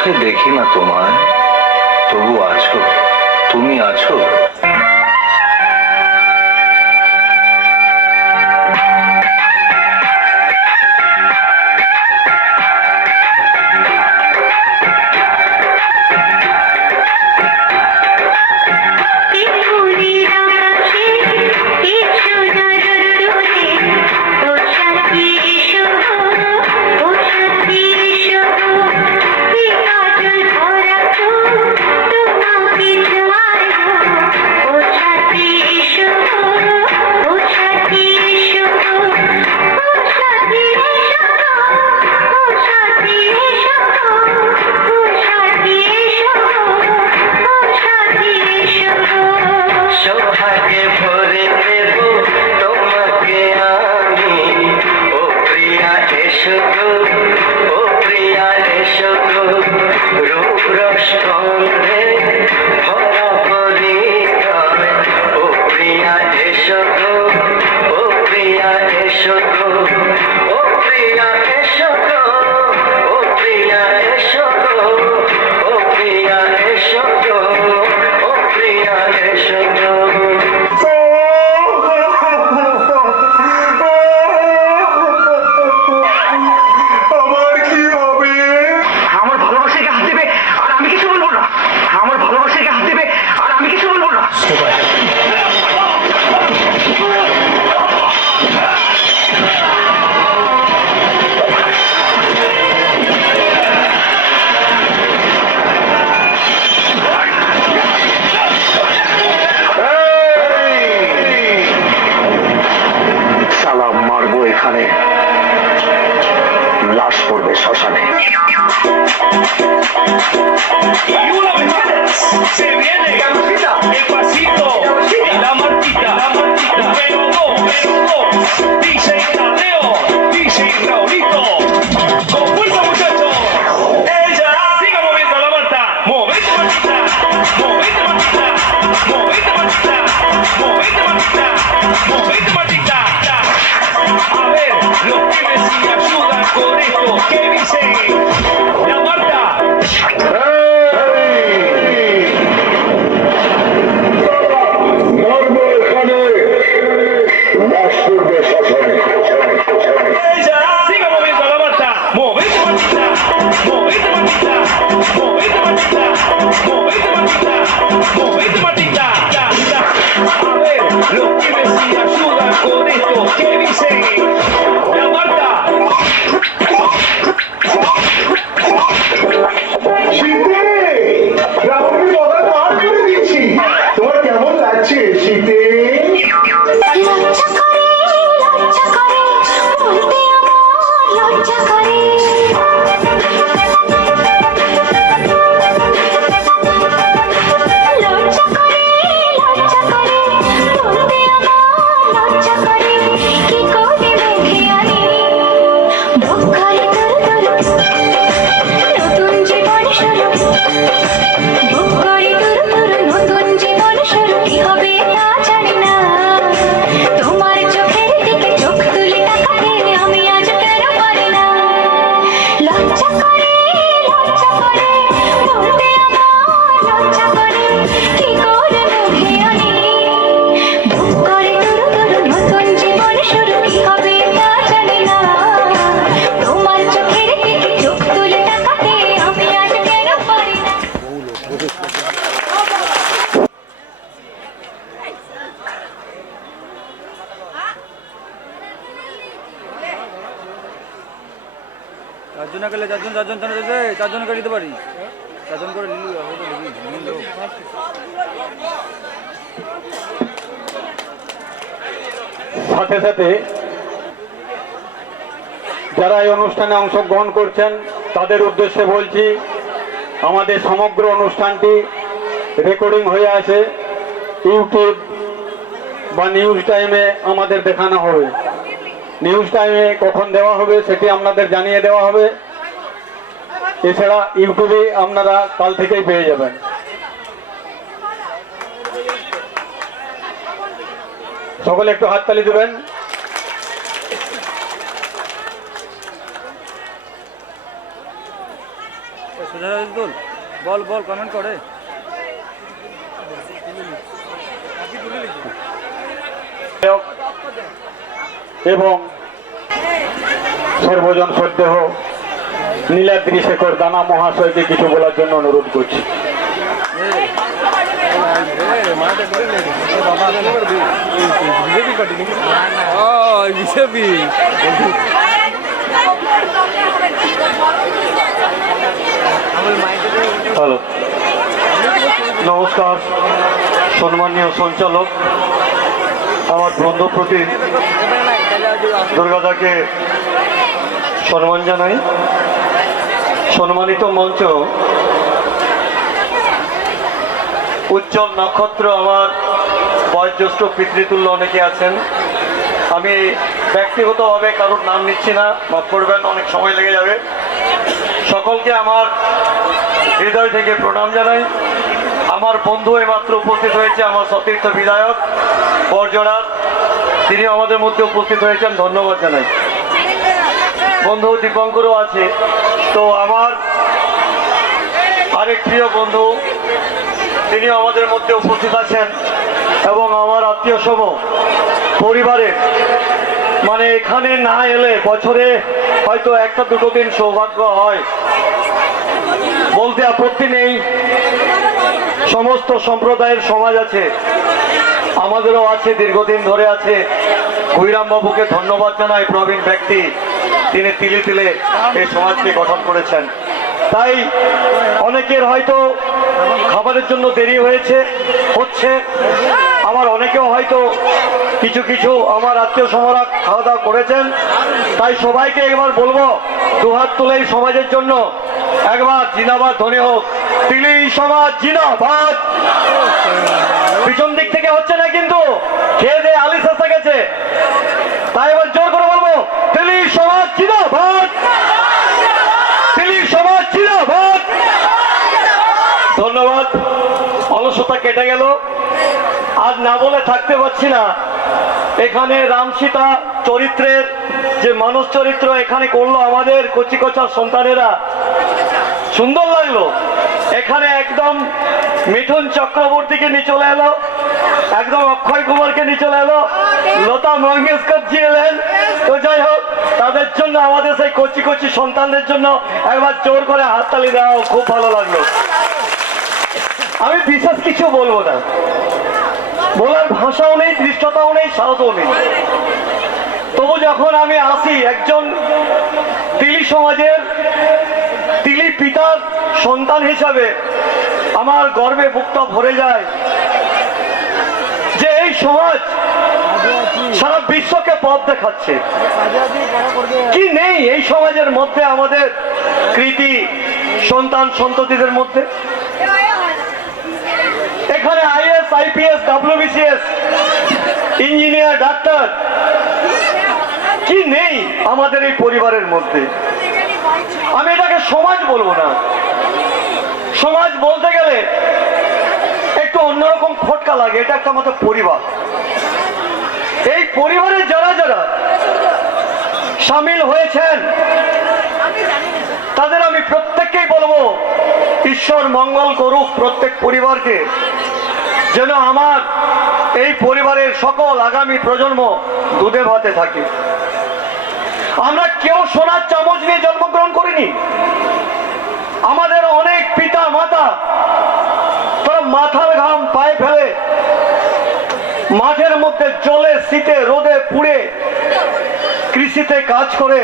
চোখে দেখি না তোমায়, তবু আছো, তুমি আছো। লাশ পড়বে শ্মশানে। Se viene el pasito y la martita, pero no, DJ Tadeo, DJ Raulito, con fuerza muchachos, ella siga moviendo la marta, movete martita, movete martita, movete martita, movete martita, movete martita. A ver, los pibes si me ayudan con esto, ¿qué dice? La Marta. Siga moviendo la Marta, movete Martita, movete Martita, movete Martita, movete Martita, movete Martita. A ver, los pibes si me ayudan con esto, ¿qué dice? La Marta. তোমার কেমন লাগছে শীতে? চারজন করে দিতে পারি, চারজন করে সাথে সাথে যারা এই অনুষ্ঠানে অংশগ্রহণ করছেন তাদের উদ্দেশ্যে বলছি, আমাদের সমগ্র অনুষ্ঠানটি রেকর্ডিং হয়ে আছে, ইউটিউব বা নিউজ টাইমে আমাদের দেখানো হবে। নিউজ টাইমে কখন দেওয়া হবে সেটি আপনাদের জানিয়ে দেওয়া হবে। এছাড়া ইউটিউবে আপনারা কাল থেকেই পেয়ে যাবেন। সকলে একটু হাততালি দেবেন। তুল বল বল কমেন্ট করে এবং সর্বজন শ্রদ্ধেয় নীলাদ্রি শেখর দানা মহাশয়কে কিছু বলার জন্য অনুরোধ করছি। বিজেপি হ্যালো, নমস্কার সম্মানীয় সঞ্চালক, আমার বন্ধুপ্রতি দুর্গাদাকে সম্মান জানাই। সম্মানিত মঞ্চ, উজ্জ্বল নক্ষত্র, আমার বয়োজ্যেষ্ঠ পিতৃতুল্য অনেকে আছেন। আমি ব্যক্তিগতভাবে কারোর নাম নিচ্ছি না, মাফ করবেন, অনেক সময় লেগে যাবে। সকলকে আমার হৃদয় থেকে প্রণাম জানাই। আমার বন্ধু এইমাত্র উপস্থিত হয়েছে, আমার সতীর্থ বিধায়ক বরজড়া, তিনি আমাদের মধ্যে উপস্থিত হয়েছেন, ধন্যবাদ জানাই। বন্ধু দীপঙ্করও আছে। তো আমার আরেক প্রিয় বন্ধু, তিনি আমাদের মধ্যে উপস্থিত আছেন এবং আমার আত্মীয় সম পরিবারের, মানে এখানে না এলে বছরে হয়তো একটা দুটো দিন সৌভাগ্য হয়, বলতে আপত্তি নেই। সমস্ত সম্প্রদায়ের সমাজ আছে, আমাদেরও আছে, দীর্ঘদিন ধরে আছে। গুইরাম বাবুকে ধন্যবাদ জানাই, প্রবীণ ব্যক্তি, তিনি তিলে তিলে এই সমাজকে গঠন করেছেন। তাই অনেকের হয়তো খাবারের জন্য দেরি হচ্ছে, আমার অনেকেও হয়তো কিছু কিছু আমার আত্মীয় সমরা খাওয়া দাওয়া করেছেন। তাই সবাইকে একবার বলবো, দুহাত তুলে এই সমাজের জন্য একবার জিন্দাবাদ ধ্বনি হোক। তিলি সমাজ জিন্দাবাদ। পিছন দিক থেকে হচ্ছে না কিন্তু, খেয়ে দিয়ে আলিশ এসে গেছে, তাই এবার জোর করে বলবো, তিলি সমাজ জিন্দাবাদ, তিলি সমাজ জিন্দাবাদ। ধন্যবাদ। অলসতা কেটে গেল, আজ না বলে থাকতে পারছি না। এখানে রাম সীতা চরিত্রের যে মানুষ চরিত্র এখানে করলো আমাদের কচি কচার সন্তানেরা, সুন্দর লাগলো। এখানে একদম মিঠুন চক্রবর্তীকে নিয়ে চলে এলো, একদম অক্ষয় কুমারকে নিয়ে চলে এলো, লতা মঙ্গেশকর জি এলেন। তো যাই হোক, তাদের জন্য, আমাদের সেই কচি কচি সন্তানদের জন্য একবার জোর করে হাততালি দেওয়া, খুব ভালো লাগলো। আমি বিশেষ কিছু বলবো না, বলার ভাষাও নেই, দৃষ্টতাও নেই, সাহসও নেই। তবু যখন আমি আসি একজন তিলি সমাজের, তিলি পিতার সন্তান হিসাবে, আমার গর্বে বুকটা ভরে যায় যে এই সমাজ সারা বিশ্বকে পথ দেখাচ্ছে। কি নেই এই সমাজের মধ্যে, আমাদের কৃতি সন্তান সন্ততিদের মধ্যে? এখানে is, IPS, WBCS, engineer, doctor, কি নেই আমাদের এই পরিবারের মধ্যে? আমি এটাকে সমাজ বলবো না, সমাজ বলতে গেলে একটু অন্যরকম খটকা লাগে। এটা একটা আমাদের পরিবার। এই পরিবারের যারা যারা সামিল হয়েছেন তাদের আমি প্রত্যেককেই বলবো, ঈশ্বর মঙ্গল করুক প্রত্যেক পরিবারকে, যেন আমার এই পরিবারের সকল আগামী প্রজন্ম দুধে ভাতে থাকে। আমরা কেউ সোনার চামচ নিয়ে জন্মগ্রহণ করিনি। আমাদের অনেক পিতা মাতা, তারা মাথার ঘাম পায়ে ফেলে মাঠের মধ্যে জলে, শীতে, রোদে পুড়ে কৃষিতে কাজ করে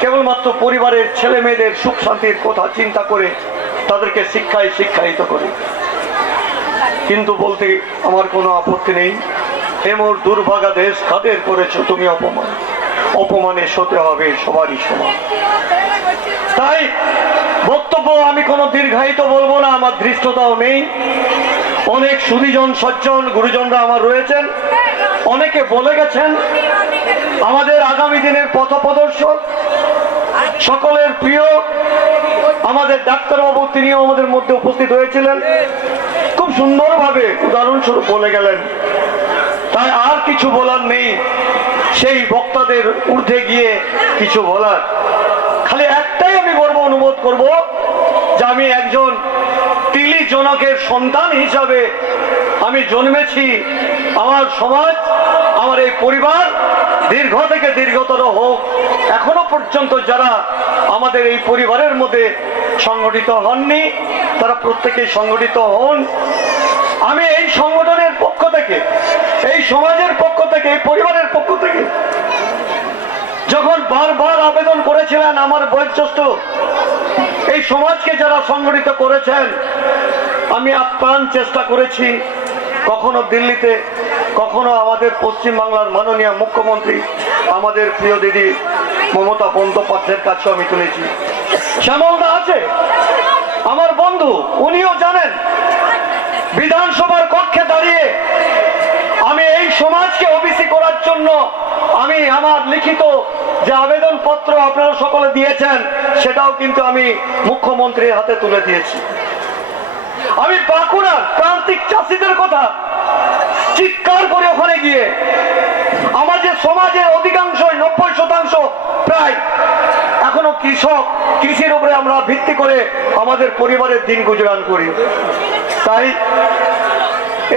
কেবলমাত্র পরিবারের ছেলে মেয়েদের সুখ শান্তির কথা চিন্তা করে তাদেরকে শিক্ষায়িত করে। কিন্তু বলতে আমার কোনো আপত্তি নেই, এমন দুর্ভাগা দেশ কাদের করেছো তুমি অপমান, অপমানে সতে হবে সবারই সমান। তাই বক্তব্য আমি কোনো দীর্ঘায়িত বলবো না, আমার ধৃষ্টতাও নেই। অনেক সুধীজন সজ্জন গুরুজনরা আমার রয়েছেন, অনেকে বলে গেছেন, আমাদের আগামী দিনের পথপ্রদর্শক, সকলের প্রিয় আমাদের ডাক্তারবাবু, তিনিও আমাদের মধ্যে উপস্থিত হয়েছিলেন, খুব সুন্দরভাবে উদাহরণস্বরূপ বলে গেলেন। তাই আর কিছু বলার নেই, সেই বক্তাদের ঊর্ধ্বে গিয়ে কিছু বলার। খালি একটাই আমি বলবো, অনুমতি করব যে আমি একজন তিলি জনকের সন্তান হিসাবে আমি জন্মেছি। আমার সমাজ, আমার এই পরিবার দীর্ঘ থেকে দীর্ঘতর হোক। এখনো পর্যন্ত যারা আমাদের এই পরিবারের মধ্যে সংগঠিত হননি তারা প্রত্যেকেই সংগঠিত হন। আমি এই সংগঠনের পক্ষ থেকে, এই সমাজের পক্ষ থেকে, এই পরিবারের পক্ষ থেকে যখন বারবার আবেদন করেছিলেন আমার বয়োজ্যেষ্ঠ এই সমাজকে যারা সংগঠিত করেছেন, আমি আপ্রাণ চেষ্টা করেছি। কখনো দিল্লিতে, কখনো আমাদের পশ্চিমবাংলার মাননীয় মুখ্যমন্ত্রী আমাদের প্রিয় দিদি মমতা বন্দ্যোপাধ্যায়ের কাছেও আমি তুলেছি। শ্যামলদা আছে আমার বন্ধু, উনিও জানেন বিধানসভার কক্ষে দাঁড়িয়ে আমি এই সমাজকে ওবিসি করার জন্য আমি আমার লিখিত যে আবেদনপত্র আপনারা সকলে দিয়েছেন সেটাও কিন্তু আমি মুখ্যমন্ত্রীর হাতে তুলে দিয়েছি। আমি বাঁকুড়ার প্রান্তিক চাষিদের কথা চিৎকার করে ওখানে গিয়ে আমাদের সমাজের অধিকাংশই 90% প্রায় এখনো কৃষক, কৃষির উপরে আমরা ভিত্তি করে আমাদের পরিবারের দিন গুজরান করি। তাই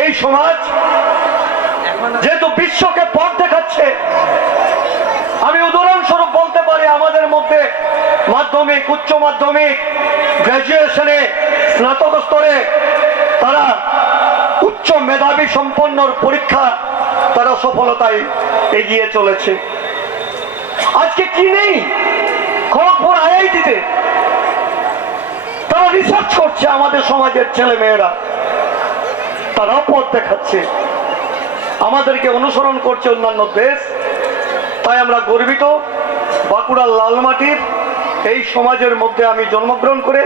এই সমাজ যেহেতু বিশ্বকে পথ দেখাচ্ছে, আমি উদাহরণস্বরূপ বলতে পারি আমাদের মধ্যে মাধ্যমিক, উচ্চ মাধ্যমিক, গ্রাজুয়েশনে, স্নাতক স্তরে তারা উচ্চ মেধাবী সম্পন্নর পরীক্ষা তারা সফলতায় এগিয়ে চলেছে। আজকে কি নেই খড়গপুর আইআইটিতে তারা রিসার্চ করছে, আমাদের সমাজের ছেলে মেয়েরা তারাও পথ দেখাচ্ছে, আমাদেরকে অনুসরণ করছে অন্যান্য দেশ। তাই আমরা গর্বিত বাঁকুড়ার লাল মাটির এই সমাজের মধ্যে আমি জন্মগ্রহণ করে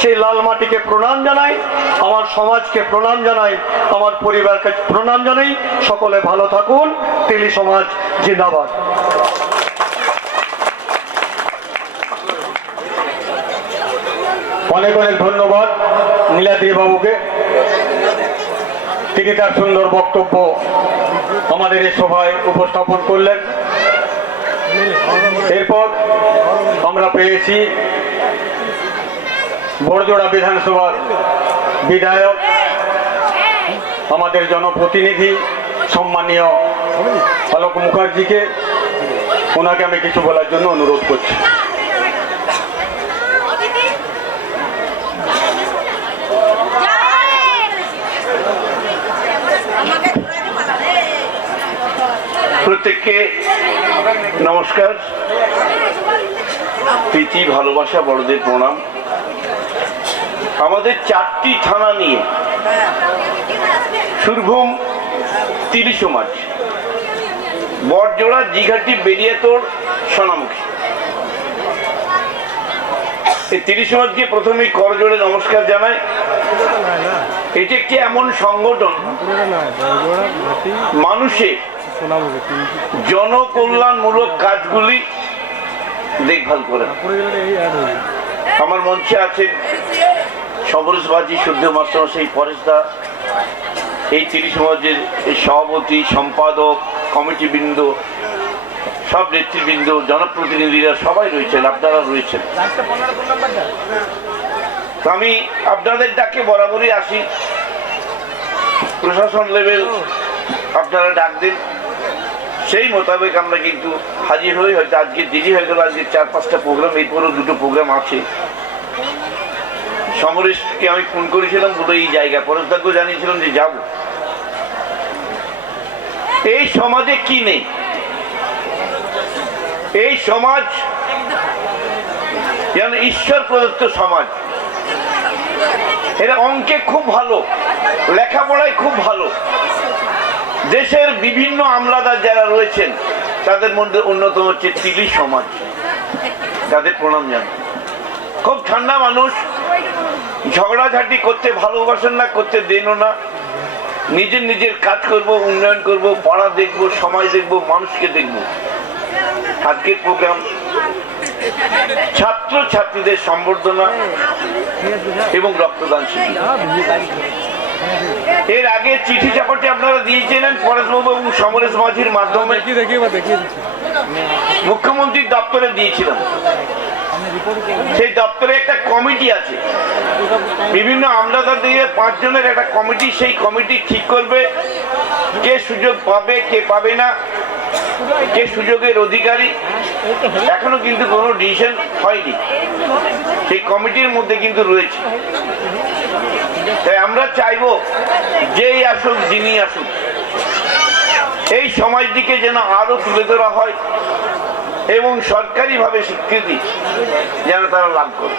সেই লাল মাটিকে প্রণাম জানাই, আমার সমাজকে প্রণাম জানাই, আমার পরিবারকে প্রণাম জানাই। সকলে ভালো থাকুন। তিলি সমাজ জিন্দাবাদ। অনেক অনেক ধন্যবাদ নীলাদ্রি বাবুকে। তিনি তার সুন্দর বক্তব্য আমাদের এই সভায় উপস্থাপন করলেন। এরপর আমরা পেয়েছি বড়জোড়া বিধানসভার বিধায়ক, আমাদের জনপ্রতিনিধি সম্মানীয় অলোক মুখার্জিকে। ওনাকে আমি কিছু বলার জন্য অনুরোধ করছি। প্রত্যেককে নমস্কার, প্রীতি, ভালোবাসা, বড়দের প্রণাম। আমাদের 4টি থানা নিয়ে সুরভূম তিলি সমাজ, বড়জোড়া, জিঘাটি, বেরিয়াতোড়, সোনামুখী, এই তিলি সমাজকে প্রথমেই করজোড়ে নমস্কার জানাই। এটি একটি এমন সংগঠন মানুষের জনকল্যাণমূলক কাজগুলি দেখভাল করে। আমার মঞ্চে আছেন সবরসবাজি শুদ্ধ মাস্টারমশাই পরেশদা, এই তিলি সমাজের এই সভাপতি, সম্পাদক, কমিটিবৃন্দ, সব নেতৃবৃন্দ, জনপ্রতিনিধিরা সবাই রয়েছেন, আপনারা রয়েছেন। আমি আপনাদের ডাকে বরাবরই আসি, প্রশাসন লেভেল আপনারা ডাক দিন, সেই মোতাবেক আমরা কিন্তু হাজির হই। হয়তো আজকে দেরি হয়ে গেল, আজকে 4-5টা প্রোগ্রাম, এরপরও 2টো প্রোগ্রাম আছে। সমরেশকে আমি ফোন করেছিলাম বলে এই জায়গা, পরেশদাকেও জানিয়েছিলাম যে যাব। এই সমাজে কি নেই? এই সমাজ যেন ঈশ্বর প্রদত্ত সমাজ। এরা অঙ্কে খুব ভালো, লেখাপড়ায় খুব ভালো। দেশের বিভিন্ন আমলাদার যারা রয়েছেন তাদের মধ্যে অন্যতম হচ্ছে তিলি সমাজ, তাদের প্রণাম জানাই। খুব ঠান্ডা মানুষ, ঝগড়াঝাটি করতে ভালোবাসেন না, করতে দেনও না। নিজের নিজের কাজ করব, উন্নয়ন করব, পাড়া দেখব, সমাজ দেখব, মানুষকে দেখব। আজকের প্রোগ্রাম ছাত্র ছাত্রীদের সম্বর্ধনা এবং রক্তদান শিবির। এর আগে চিঠি চাপটি আপনারা দিয়েছিলেন পরেশবাবু এবং সমরেশ মাঝির মাধ্যমে, মুখ্যমন্ত্রীর দপ্তরে দিয়েছিলাম। সেই দপ্তরে একটা কমিটি আছে, বিভিন্ন আমলাদার দিয়ে 5 জনের একটা কমিটি, সেই কমিটি ঠিক করবে কে সুযোগ পাবে কে পাবে না, কে সুযোগের অধিকারী। এখনো কিন্তু কোনো ডিসিশন হয়নি, সেই কমিটির মধ্যে কিন্তু রয়েছে। তাই আমরা চাইবো যেই আসুক যিনি আসুক, এই সমাজটিকে যেন আরো তুলে ধরা হয় এবং সরকারিভাবে স্বীকৃতি যেন তারা লাভ করে,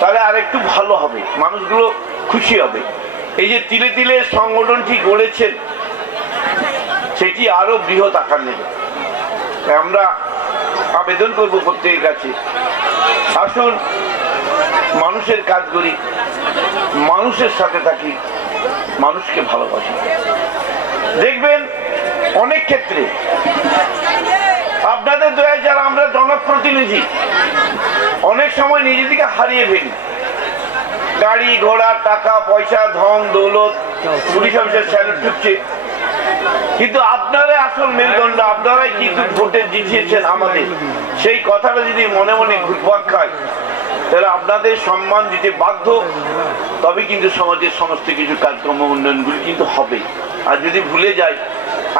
তাহলে আর একটু ভালো হবে, মানুষগুলো খুশি হবে। এই যে তিলে তিলে সংগঠনটি গড়েছেন সেটি আরো বৃহৎ আকার নেবে। তাই আমরা আবেদন করব প্রত্যেকের কাছে, আসুন মানুষের কাজ করি, মানুষের সাথে থাকি, মানুষকে ভালোবাসি। দেখবেন অনেক ক্ষেত্রে আপনাদের দয়া যারা আমরা জনপ্রতিনিধি অনেক সময় নিজেদেরকে হারিয়ে ফেলি, গাড়ি ঘোড়া টাকা পয়সা ধন দৌলত পুলিশ অফিসার স্যালুট ঢুকছে, কিন্তু আপনারাই আসল মেরুদণ্ড, আপনারাই কিন্তু ভোটে জিতিয়েছেন আমাদের। সেই কথাটা যদি মনে মনে ঘুরপাক খায় তাহলে আপনাদের সম্মান দিতে বাধ্য, তবে কিন্তু সমাজের সমস্ত কিছু কাজকর্ম উন্নয়নগুলি কিন্তু হবে। আর যদি ভুলে যায়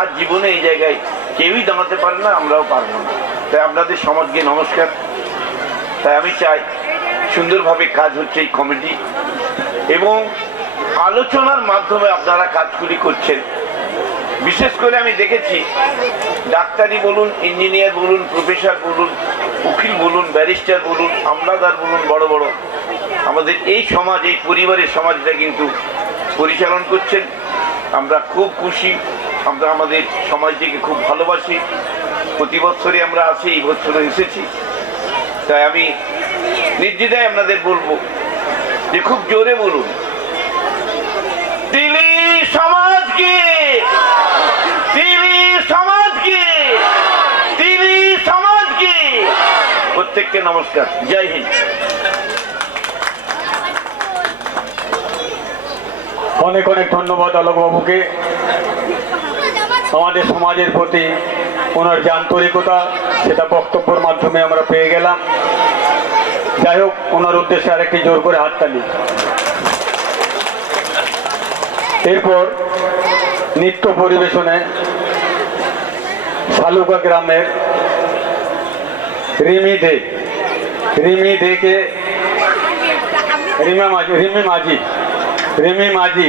আর জীবনে এই জায়গায় কেউই দাঁড়াতে পারে না, আমরাও পারবো না। তাই আপনাদের সমাজকে নমস্কার। তাই আমি চাই সুন্দরভাবে কাজ হচ্ছে এই কমিটি এবং আলোচনার মাধ্যমে আপনারা কাজগুলি করছেন। বিশেষ করে আমি দেখেছি ডাক্তারি বলুন, ইঞ্জিনিয়ার বলুন, প্রফেসর বলুন, উকিল বলুন, ব্যারিস্টার বলুন, আমলাদার বলুন, বড় বড় আমাদের এই সমাজ, এই পরিবারের সমাজটা কিন্তু পরিচালন করছেন। আমরা খুব খুশি, আমরা আমাদের সমাজটিকে খুব ভালোবাসি। প্রতি বছরে আমরা আসি, এই বছরে এসেছি। তাই আমি নির্দ্বিধায় আপনাদের বলবো যে খুব জোরে বলুন, তিলি সমাজকে, তিলি সমাজকে, তিলি সমাজকে। প্রত্যেককে নমস্কার, জয় হিন্দ। অনেক অনেক ধন্যবাদ অলোকবাবুকে। আমাদের সমাজের প্রতি ওনার যে আন্তরিকতা সেটা বক্তব্যের মাধ্যমে আমরা পেয়ে গেলাম। যাই হোক, ওনার উদ্দেশ্যে আরেকটি জোর করে হাততালি। এরপর নৃত্য পরিবেশনে শালুকা গ্রামের রিমি মাঝি